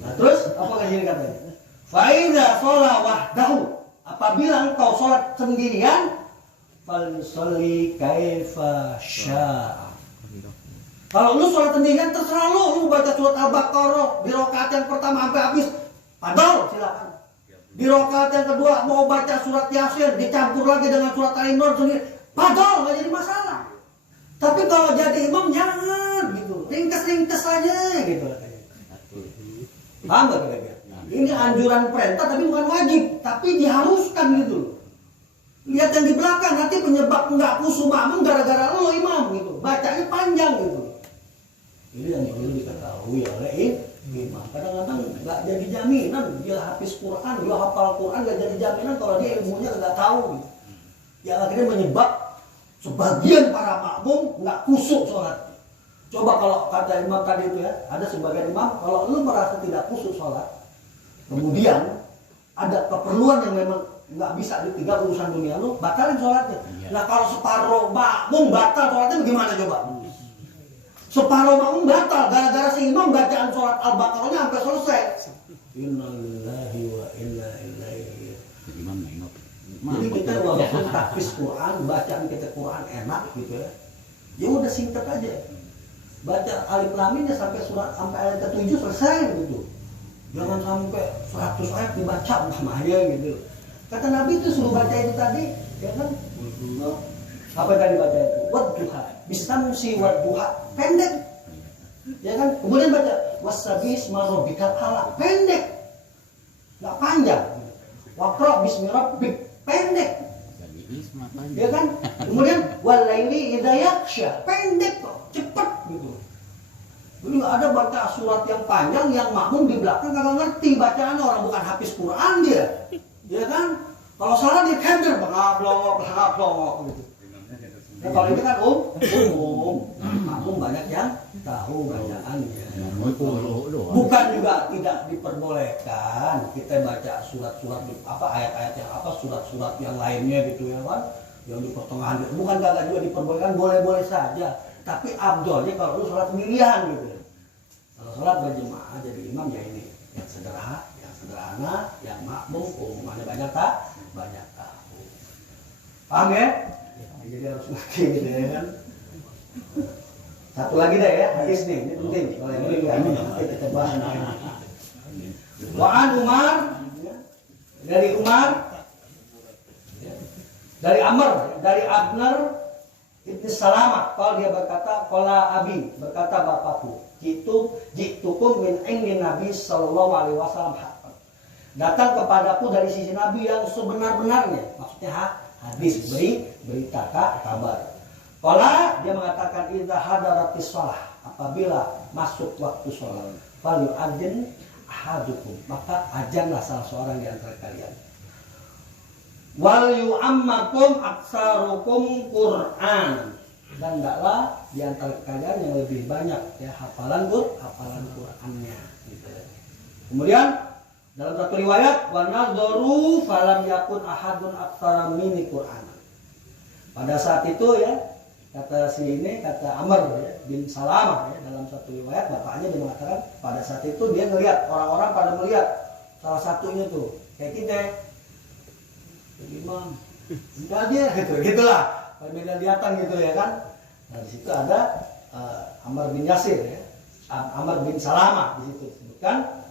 Nah, terus apa kan ini katanya? Faiza sholat wahdahu, apabila engkau sholat sendirian, falsoli kaifa syaa. Kalau lu sholat sendirian terserah lu baca surat Al-Baqarah di rakaat yang pertama sampai habis, padahal silakan. Di rakaat yang kedua mau baca surat Yasin dicampur lagi dengan surat Al-Imran sendiri, padahal nggak jadi masalah. Tapi kalau jadi imam jangan gitu, ringkes-ringkes aja gitu. Paham nggak kira-kira? Ini anjuran perintah tapi bukan wajib, tapi diharuskan gitu. Lihat yang di belakang, nanti penyebab nggak khusyuk makmum gara-gara lo imam gitu, bacanya panjang gitu. Ini yang perlu diketahui oleh imam. Kadang-kadang nggak jadi jaminan dia hafiz Quran, dia hafal Quran, nggak jadi jaminan kalau dia ilmunya nggak tahu. Gitu. Yang akhirnya menyebab sebagian para makmum nggak khusyuk sholat. Coba kalau kata imam tadi itu ya, ada sebagian imam kalau lu merasa tidak khusyuk sholat, kemudian ada keperluan yang memang nggak bisa ditinggal urusan dunia lu, batalin sholatnya. Nah kalau separuh makmum batal sholatnya bagaimana coba? Separuh makmum batal gara-gara si imam bacaan sholat Al-Baqarahnya sampai selesai. Innalillahi wa inna ilaihi. Jadi kita walaupun tahfiz Quran, bacaan kita Quran enak gitu ya, ya udah singkat aja. Baca alif lam mimnya sampai ayat ke-7 selesai gitu. Jangan sampai 100 ayat dibaca namanya gitu. Kata Nabi itu suruh baca itu tadi, ya kan? Apa yang tadi baca itu? Wadduha, bisamsi wadduha, pendek. Ya kan? Kemudian baca wasabis marobika ala, pendek. Enggak panjang. Waqra bismi rabbik, pendek. Ya kan? Kemudian walaili idza yakhsha, pendek kok, cepat gitu. Jadi nggak ada baca surat yang panjang yang makmum di belakang kagak ngerti bacaannya, orang bukan hafiz Quran dia. Ya kan? Kalau salah dia kender, blok gitu. Nah, kalau ini kan umum, makmum banyak yang tahu bacaannya. Bukan juga tidak diperbolehkan kita baca surat-surat apa ayat-ayat yang apa surat-surat yang lainnya gitu ya kan, yang di pertengahan. Bukan kagak juga diperbolehkan, boleh-boleh saja. Tapi abdolnya kalau lu sholat sendirian gitu. Kalau sholat berjemaah jadi imam ya ini yang sederhana, yang makmum umumannya banyak tahu. Paham ya? Jadi harus ngerti gitu ya kan. Satu lagi deh ya, hadis nih, ini penting. Kalau ini nanti kita bahas nanti. Wa'an Umar, dari Umar, dari Amr, dari Abner, Ibnu Salamah, kalau dia berkata, qala abi, berkata bapakku, jitukum min indi Nabi sallallahu alaihi wasallam. Datang kepadaku dari sisi Nabi yang sebenar-benarnya. Maksudnya hadis, berita kabar. Qala, dia mengatakan idza hadaratis shalah, apabila masuk waktu sholat, fal yu'adzin ahadukum, maka azanlah salah seorang di antara kalian. Wal yu'ammakum aksarukum Qur'an, dan hendaklah di antara kalian yang lebih banyak ya hafalan Qur'annya gitu. Kemudian dalam satu riwayat wa nadzaru falam yakun ahadun aktsara mini Qur'an. Pada saat itu ya kata Amr ya, bin Salamah ya, dalam satu riwayat bapaknya dia mengatakan pada saat itu dia ngelihat orang-orang pada melihat salah satunya tuh kayak kita imam, enggak dia gitulah, beda liatan gitu ya kan. Nah di situ ada Amr bin Yasir ya, Amr bin Salamah di situ disebutkan.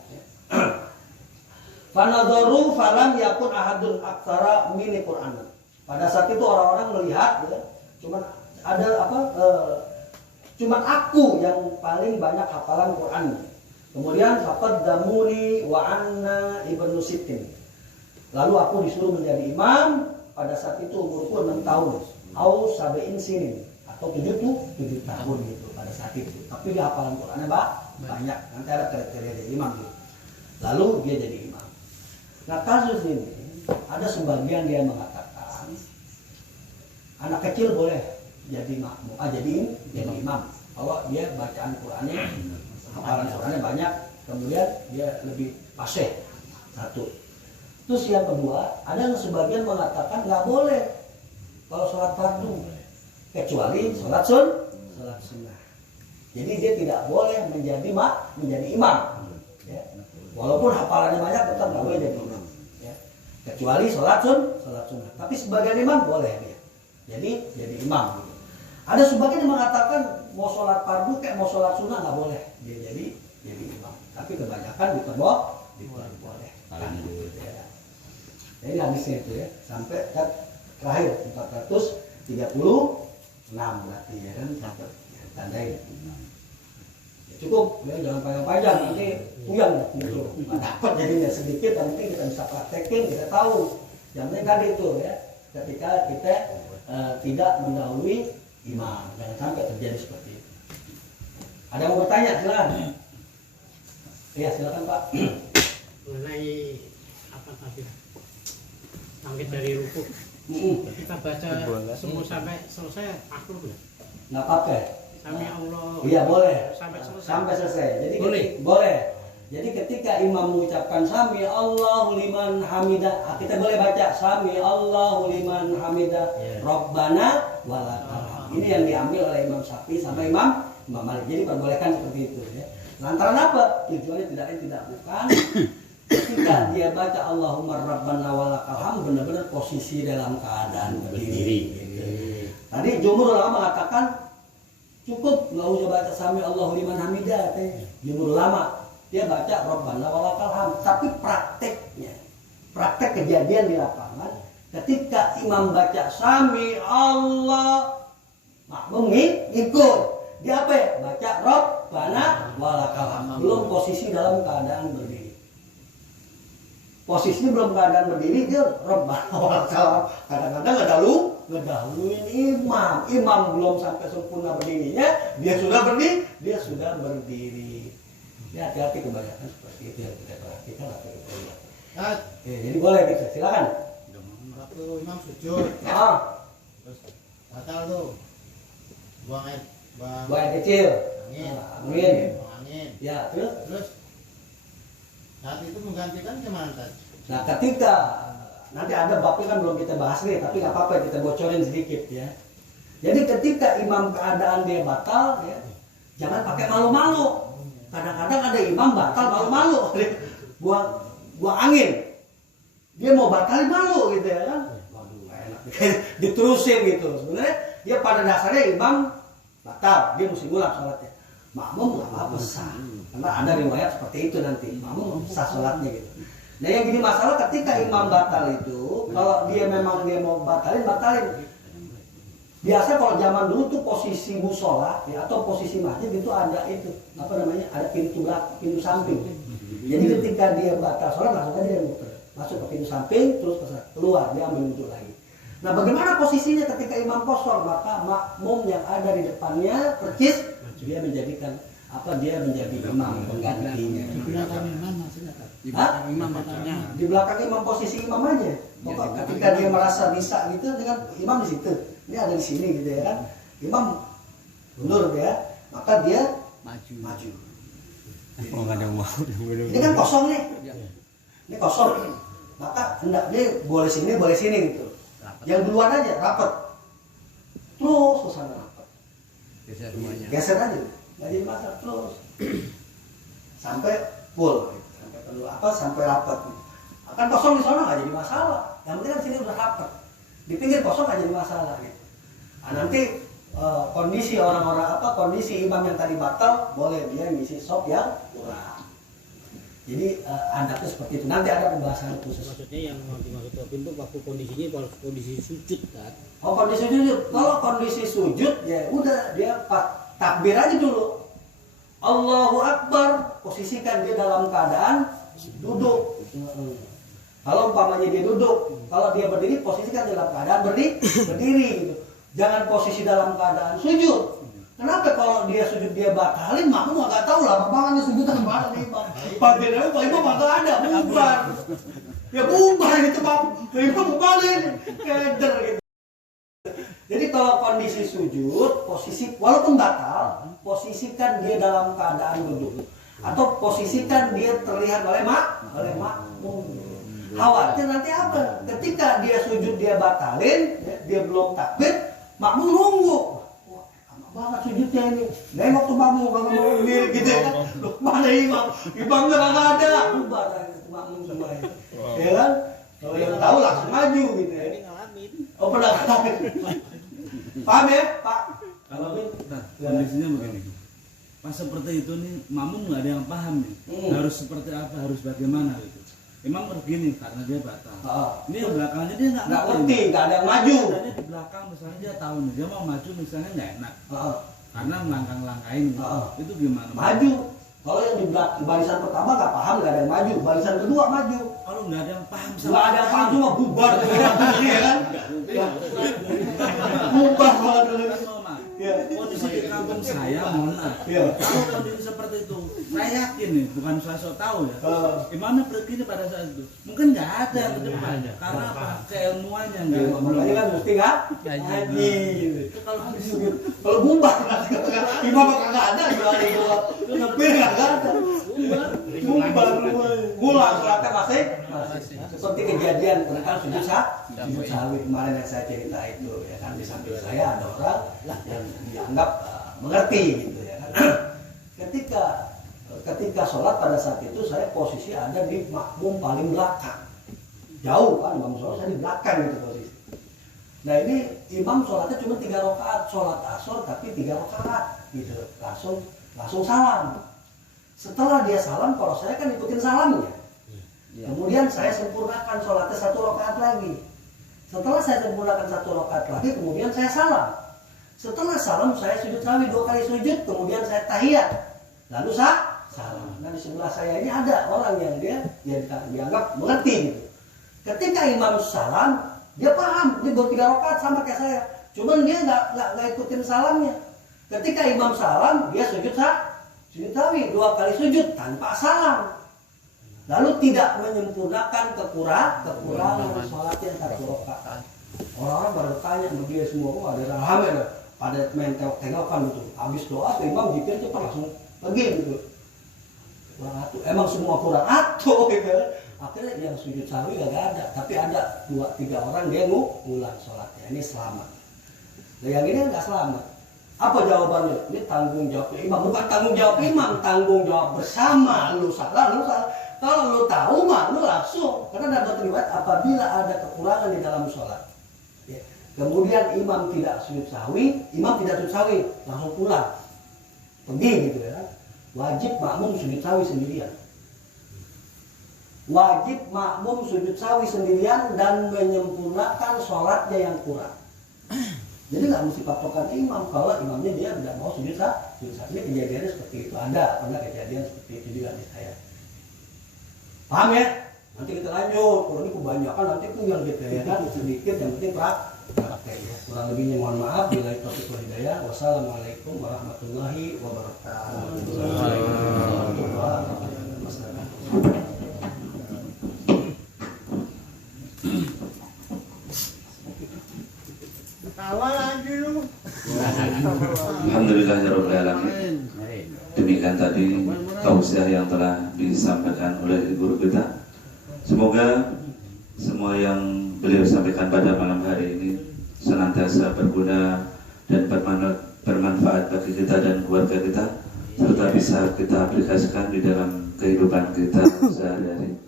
Fanadharu falam yakun ahadun aktsara mini Qur'an. Pada saat itu orang-orang melihat ya, cuman ada cuman aku yang paling banyak hafalan Qur'an. Kemudian faqaddamuni wa anna ibnu sittin. Lalu aku disuruh menjadi imam pada saat itu umurku 6 tahun. Au sabain sinin atau 7 tahun gitu pada saat itu. Tapi dia hafalan Qur'annya banyak. Nanti ada kriteria jadi imam gitu. Lalu dia jadi imam. Nah kasus ini ada sebagian dia mengatakan anak kecil boleh jadi makmum, jadi imam. Kalau dia bacaan Qur'annya, hafalan Qur'annya banyak, kemudian dia lebih fasih. Satu. Terus yang kedua, ada yang sebagian mengatakan nggak boleh kalau sholat fardu, kecuali sholat sunnah. Jadi dia tidak boleh menjadi imam. Ya. Walaupun hafalannya banyak tetap nggak boleh jadi imam. Ya. Kecuali sholat sunnah. Tapi sebagian imam boleh dia. Jadi imam. Gitu. Ada sebagian yang mengatakan mau sholat fardu kayak mau sholat sunnah nggak boleh dia jadi imam. Tapi kebanyakan boleh. Jadi hadisnya itu ya sampai terakhir 436 berarti ya kan sampai tandai. Ya, cukup ya jangan panjang-panjang nanti puyeng gitu. Nggak dapat jadinya sedikit nanti kita bisa praktekin kita tahu. Yang penting tadi itu ya ketika kita tidak mendahului imam jangan sampai terjadi seperti itu. Ada yang mau bertanya silakan. Iya silakan Pak. Mengenai apa tadi? Bangkit dari rukuk. Kita baca semua sampai selesai akhir ya? Nggak pakai. Sami Allah. Iya boleh. Sampai selesai. Jadi boleh. Jadi ketika imam mengucapkan sami Allahu liman hamidah, kita boleh baca sami Allahu liman hamidah, Rabbana walakal hamd. Ini yang diambil oleh Imam Syafi'i sama Imam Malik. Jadi perbolehkan seperti itu ya. Lantaran apa? Tujuannya tidak bukan. Ketika dia baca Allahumma Rabbana walakal hamd benar-benar posisi dalam keadaan berdiri. Gitu. Tadi jumhur ulama mengatakan cukup nggak usah baca sami Allahu liman hamidah. Jumhur ulama dia baca Rabbana walakal hamd. Tapi praktek kejadian di lapangan ketika imam baca sami Allah makmum ikut. Dia apa ya? Baca Rabbana walakal hamd. Belum posisi dalam keadaan berdiri. Posisinya belum keadaan berdiri dia Rabbana walakal. Kadang-kadang ngedahuluin imam. Imam belum sampai sempurna berdirinya, dia sudah berdiri. Ya hati-hati kebanyakan seperti itu yang kita perhatikan atau kita lihat. Jadi boleh bisa silakan. Waktu imam sujud. Terus batal tuh. Buang air kecil. Angin. Ya, terus saat itu menggantikan kemana tadi? Nah ketika nanti ada babnya kan belum kita bahas nih, tapi nggak apa-apa kita bocorin sedikit ya. Jadi ketika imam keadaan dia batal ya, jangan pakai malu-malu. Kadang-kadang ada imam batal malu-malu, buang angin. Dia mau batalin malu gitu ya kan? Waduh enak, diterusin gitu. Sebenarnya dia pada dasarnya imam batal, dia mesti ngulang sholatnya. Makmum nggak apa-apa sah, karena ada riwayat seperti itu nanti. Makmum sah sholatnya gitu. Nah yang jadi masalah ketika imam batal itu, kalau dia memang mau batalin, Biasa kalau zaman dulu tuh posisi musola ya atau posisi masjid itu ada itu apa namanya, ada pintu samping. Jadi ketika dia batal sholat langsung aja dia muter, masuk ke pintu samping terus keluar dia ambil wudhu lagi. Nah bagaimana posisinya ketika imam kosong? Maka makmum yang ada di depannya percis dia menjadikan apa, dia menjadi imam penggantinya. Di belakang imam maksudnya. Di belakang imam maksudnya. Di belakang imam, posisi imam aja. Pokok ketika dia merasa bisa gitu dengan imam di situ, dia ada di sini gitu ya kan. Imam mundur ya, maka dia maju. Oh, nggak ada uang. Ini kan kosong nih. Ini kosong. Maka hendak dia boleh sini gitu. Yang duluan aja rapat. Terus suasana rapat. Geser aja. Nggak jadi masalah terus. Sampai full gitu. Sampai perlu apa, sampai rapat gitu. Akan kosong di sana nggak jadi masalah. Yang penting kan sini udah rapat. Di pinggir kosong nggak jadi masalah gitu. Nah, nanti kondisi orang-orang apa, kondisi imam yang tadi batal boleh dia ngisi sop yang kurang. Jadi adabnya seperti itu. Nanti ada pembahasan khusus. Maksudnya yang dimaksud itu waktu kondisinya kondisi sujud kan? Oh, kondisi sujud. Kalau kondisi sujud ya udah dia takbir aja dulu. Allahu Akbar, posisikan dia dalam keadaan duduk. Kalau umpamanya dia duduk, kalau dia berdiri posisikan dalam keadaan berdiri gitu. Jangan posisi dalam keadaan sujud. Kenapa kalau dia sujud dia batalin, makmum nggak tahu lah bapak sujud dan batal imam. Bagian itu kalau imam nggak ada, bubar. Ya bubar itu pak, imam balik, keder gitu. Jadi kalau kondisi sujud, posisi walaupun batal, posisikan dia dalam keadaan duduk, atau posisikan dia terlihat oleh makmum. Khawatir nanti apa? Ketika dia sujud dia batalin, ya, dia belum takbir, makmum nunggu. Banget sujudnya ini, nengok tuh makmum kalau mau ambil gitu ya kan, loh mana imamnya kagak ada, bubar makmum semua itu, ya kan? Kalau yang tahu langsung maju gitu ya. Ini ngalamin. Oh pernah ngalamin, paham ya Pak? Kalau kondisinya begini, pas seperti itu nih, makmum nggak ada yang paham nih, harus seperti apa, harus bagaimana gitu. Imam begini karena dia batal. Ini yang belakangnya dia nggak ngerti, nggak ada yang maju. Dia di belakang misalnya dia tahu nih, dia mau maju misalnya nggak enak, karena melangkang-langkain gitu. Itu gimana? Maju. Kalau yang di belakang barisan pertama nggak paham, nggak ada yang maju. Barisan kedua maju. Kalau nggak ada yang paham, nggak ada yang paham cuma bubar, ya kan? Bubar kalau dulu. Kondisi di kampung saya, mohon maaf. Kalau kondisi seperti itu, saya yakin nih, bukan saya sok tahu ya. Imamnya begini pada saat itu, mungkin nggak ada ke depan, karena apa? Keilmuannya nggak. Makanya kan mesti nggak ngaji. Kalau bubar, imam nggak ada, nyepir nggak ada. Bubar, pulang sholatnya masih. Seperti kejadian mereka sujud sawi kemarin yang saya cerita itu ya kan, di samping saya ada orang yang dianggap mengerti gitu ya kan. Ketika sholat pada saat itu saya posisi ada di makmum paling belakang, jauh kan imam sholat, saya di belakang gitu posisi. Nah ini imam sholatnya cuma 3 rakaat, sholat asar tapi 3 rakaat gitu, langsung salam. Setelah dia salam, kalau saya kan ikutin salamnya. Kemudian saya sempurnakan sholatnya 1 rakaat lagi. Setelah saya sempurnakan 1 rakaat lagi, kemudian saya salam. Setelah salam saya sujud sawi 2 kali sujud, kemudian saya tahiyat. Lalu salam. Nah di sebelah saya ini ada orang yang dia dianggap mengerti gitu. Ketika imam salam, dia paham, dia buat 3 rakaat sama kayak saya. Cuman dia nggak ikutin salamnya. Ketika imam salam, dia sujud sawi 2 kali sujud tanpa salam. Lalu tidak menyempurnakan kekurangan sholatnya 1 rakaat. Orang-orang pada tanya sama dia semua, kok ada rame ada pada main tengok-tengokan gitu. Habis doa tuh imam zikir cepat langsung pergi gitu. Kurang atuh, emang semua kurang atuh gitu. Akhirnya yang sujud sawi gak ada, tapi ada 2-3 orang dia ngulang sholatnya. Ini selamat. Nah yang ini nggak selamat. Apa jawabannya? Ini tanggung jawabnya imam, bukan tanggung jawab imam, tanggung jawab bersama. Lu salah. Kalau lu tahu mah lu langsung, karena dapat riwayat apabila ada kekurangan di dalam sholat, ya, kemudian imam tidak sujud sawi, langsung pulang, pergi gitu ya. Wajib makmum sujud sawi sendirian. Wajib makmum sujud sawi sendirian dan menyempurnakan sholatnya yang kurang. Jadi nggak mesti patokan imam, kalau imamnya dia nggak mau sujud saja, kejadiannya seperti itu. Ada pernah kejadian seperti itu juga di saya. Paham ya? Nanti kita lanjut. Kalau ini kebanyakan nanti itu yang kita ya kan sedikit, yang penting praktek ya. Kurang lebihnya mohon maaf. Bila itu hidayah. Wassalamualaikum warahmatullahi wabarakatuh. Alhamdulillahirrahmanirrahim. Demikian tadi tausiah yang telah disampaikan oleh guru kita. Semoga semua yang beliau sampaikan pada malam hari ini senantiasa berguna dan bermanfaat bagi kita dan keluarga kita, serta bisa kita aplikasikan di dalam kehidupan kita sehari-hari.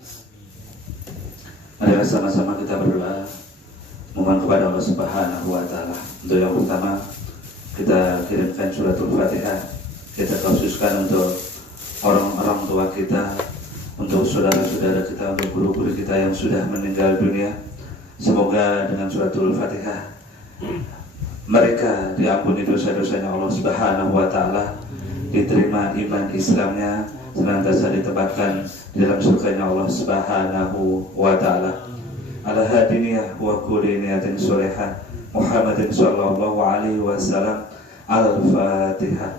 Mari sama-sama kita berdoa mohon kepada Allah Subhanahu wa Ta'ala. Untuk yang pertama, kita kirimkan suratul Fatihah, kita khususkan untuk orang-orang tua kita, untuk saudara-saudara kita, untuk guru-guru kita yang sudah meninggal dunia. Semoga dengan suratul Fatihah mereka diampuni dosa-dosanya Allah Subhanahu wa Ta'ala, diterima iman Islamnya, senantiasa ditempatkan di dalam surganya Allah Subhanahu wa Ta'ala. Ala hadiniyah wa kulli niyatin solehah Muhammadin sallallahu alaihi wasallam. Al-Fatihah.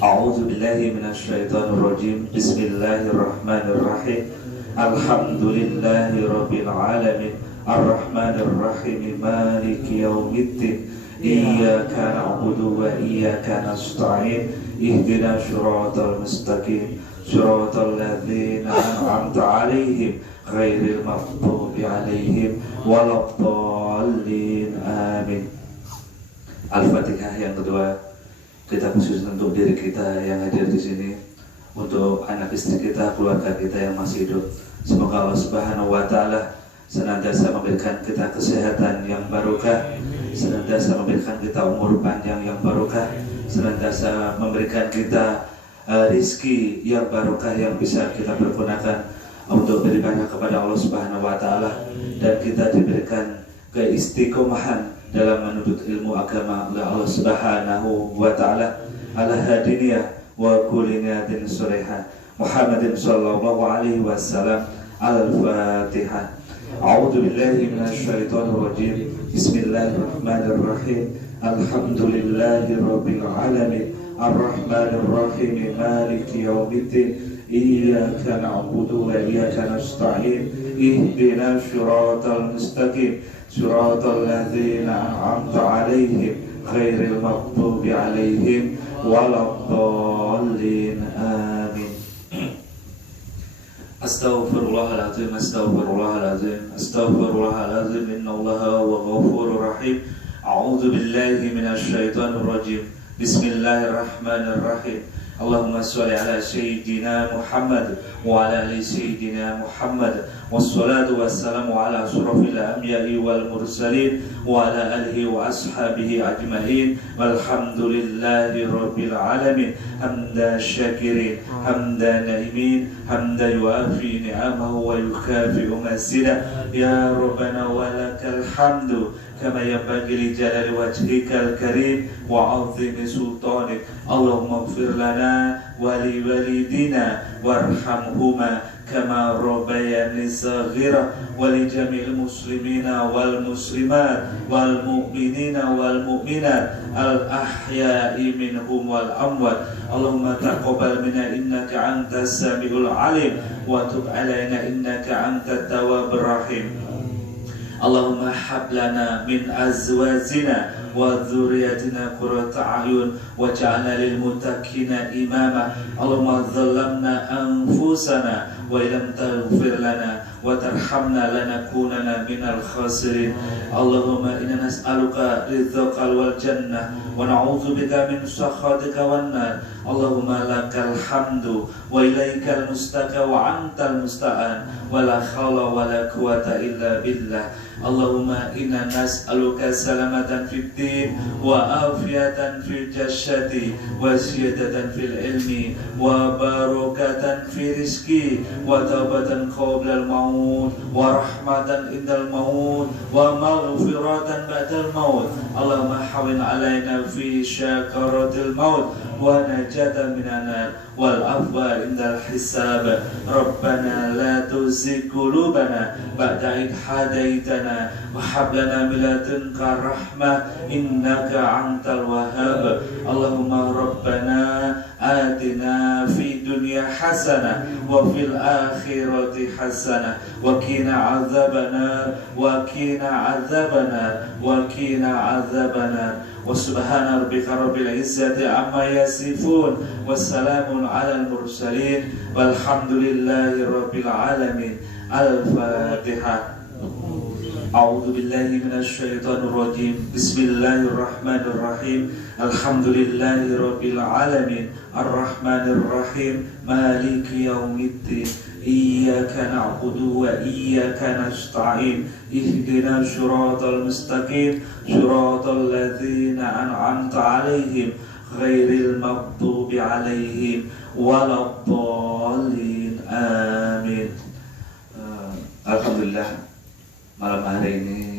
A'udzu billahi minasyaitonir rajim. Bismillahirrahmanirrahim. Alhamdulillahi rabbil alamin. Ar-Rahmanir Rahim. Maliki yaumiddin. Iyyaka na'budu wa iyyaka nasta'in. Ihdinas siratal mustaqim. Siratal ladzina an'amta 'alaihim ghairil maghdubi 'alaihim waladdallin. Amin. Al-Fatihah yang kedua, kita khusus untuk diri kita yang hadir di sini, untuk anak istri kita, keluarga kita yang masih hidup. Semoga Allah Subhanahu wa Ta'ala senantiasa memberikan kita kesehatan yang barokah, senantiasa memberikan kita umur panjang yang barokah, senantiasa memberikan kita rizki yang barokah yang bisa kita pergunakan untuk beribadah kepada Allah Subhanahu wa Ta'ala, dan kita diberikan keistiqomahan dalam menuntut ilmu agama oleh Allah Subhanahu wa Ta'ala. Ala hadiniyah wa kulli niyatin solehah Muhammadin sallallahu alaihi wasallam. Al-Fatihah. A'udzu billahi minasyaitonir rajim. Bismillahirrahmanirrahim. Alhamdulillahi rabbil alamin. Ar-Rahmanir Rahim. Maliki yaumiddin. Iyyaka na'budu wa iyyaka nasta'in. Ihdinas siratal mustaqim. Siratal ladzina an'amta 'alaihim ghairil maghdubi 'alaihim waladdallin. Amin. Astaghfirullahaladzim, astaghfirullahaladzim, astaghfirullahaladzim. Innallaha huwa ghafurur rahim. A'udzu billahi minasyaitonir rajim. Bismillahirrahmanirrahim. Allahumma sholli ala sayyidina Muhammad wa ala ali sayyidina Muhammad. Wassalatu wassalamu ala asrofil anbiya'i wal mursalin wa ala alihi wa ashabihi ajma'in. Walhamdulillahi rabbil alamin. Hamda syakirin, hamda naimin, hamda yuafi ni'amahu wa yukafi'u mazida. Ya Rabbana walakal hamdu kama yanbaghi li jalali wajhikal karim wa 'azimi sultanik. Allahumma ighfir lana wa li walidina warhamhuma kama rabbayani saghira wa li jami'il muslimina wal muslimat wal mu'minina wal mu'minat al ahya'i minhum wal amwat. Allahumma taqabbal minna innaka antas samiul alim wa tub alaina innaka antat tawwabur rahim. Allahumma hab lana min azwajina wa dzurriyyatina qurrata a'yun waj'alna lil muttaqina imama. Allahumma dzalamna anfusana wa illam taghfir lana wa tarhamna lanakunanna minal khasirin. Allahumma inna nas'aluka ridhaqal wal jannah wa na'udzubika min sakhatika wan nar. Allahumma lakal hamdu wa ilaikal mustaka wa antal musta'an wa la khawla wa la quwata illa billah. Allahumma inna nas'aluka salamatan fid din wa afiyatan fil jasadi wa ziyadatan fil ilmi wa barakatan fi rizqi wa taubatan qabla al maut الموت ورحمة عند الموت ومغفرة بعد الموت اللهم حوّن علينا في شكرة الموت ونجاة من النار والعفو عند الحساب ربنا لا تزغ قلوبنا بعد إذ هديتنا وهب لنا من لدنك رحمة إنك أنت الوهاب اللهم ربنا آتنا في الدنيا حسنة وفي الآخرة حسنة وقنا عذاب النار وقنا عذاب النار وقنا عذاب النار وسبحان ربك رب العزة عما يصفون والسلام على المرسلين والحمد لله رب العالمين. الفاتحة. أعوذ بالله من الشيطان الرجيم. بسم الله الرحمن الرحيم. الحمد لله رب العالمين الرحمن الرحيم مالك يوم الدين إياك نعبد وإياك نستعين اهدنا الصراط المستقيم صراط الذين أنعمت عليهم غير المغضوب عليهم ولا الضالين آمين. Alhamdulillah malam hari ini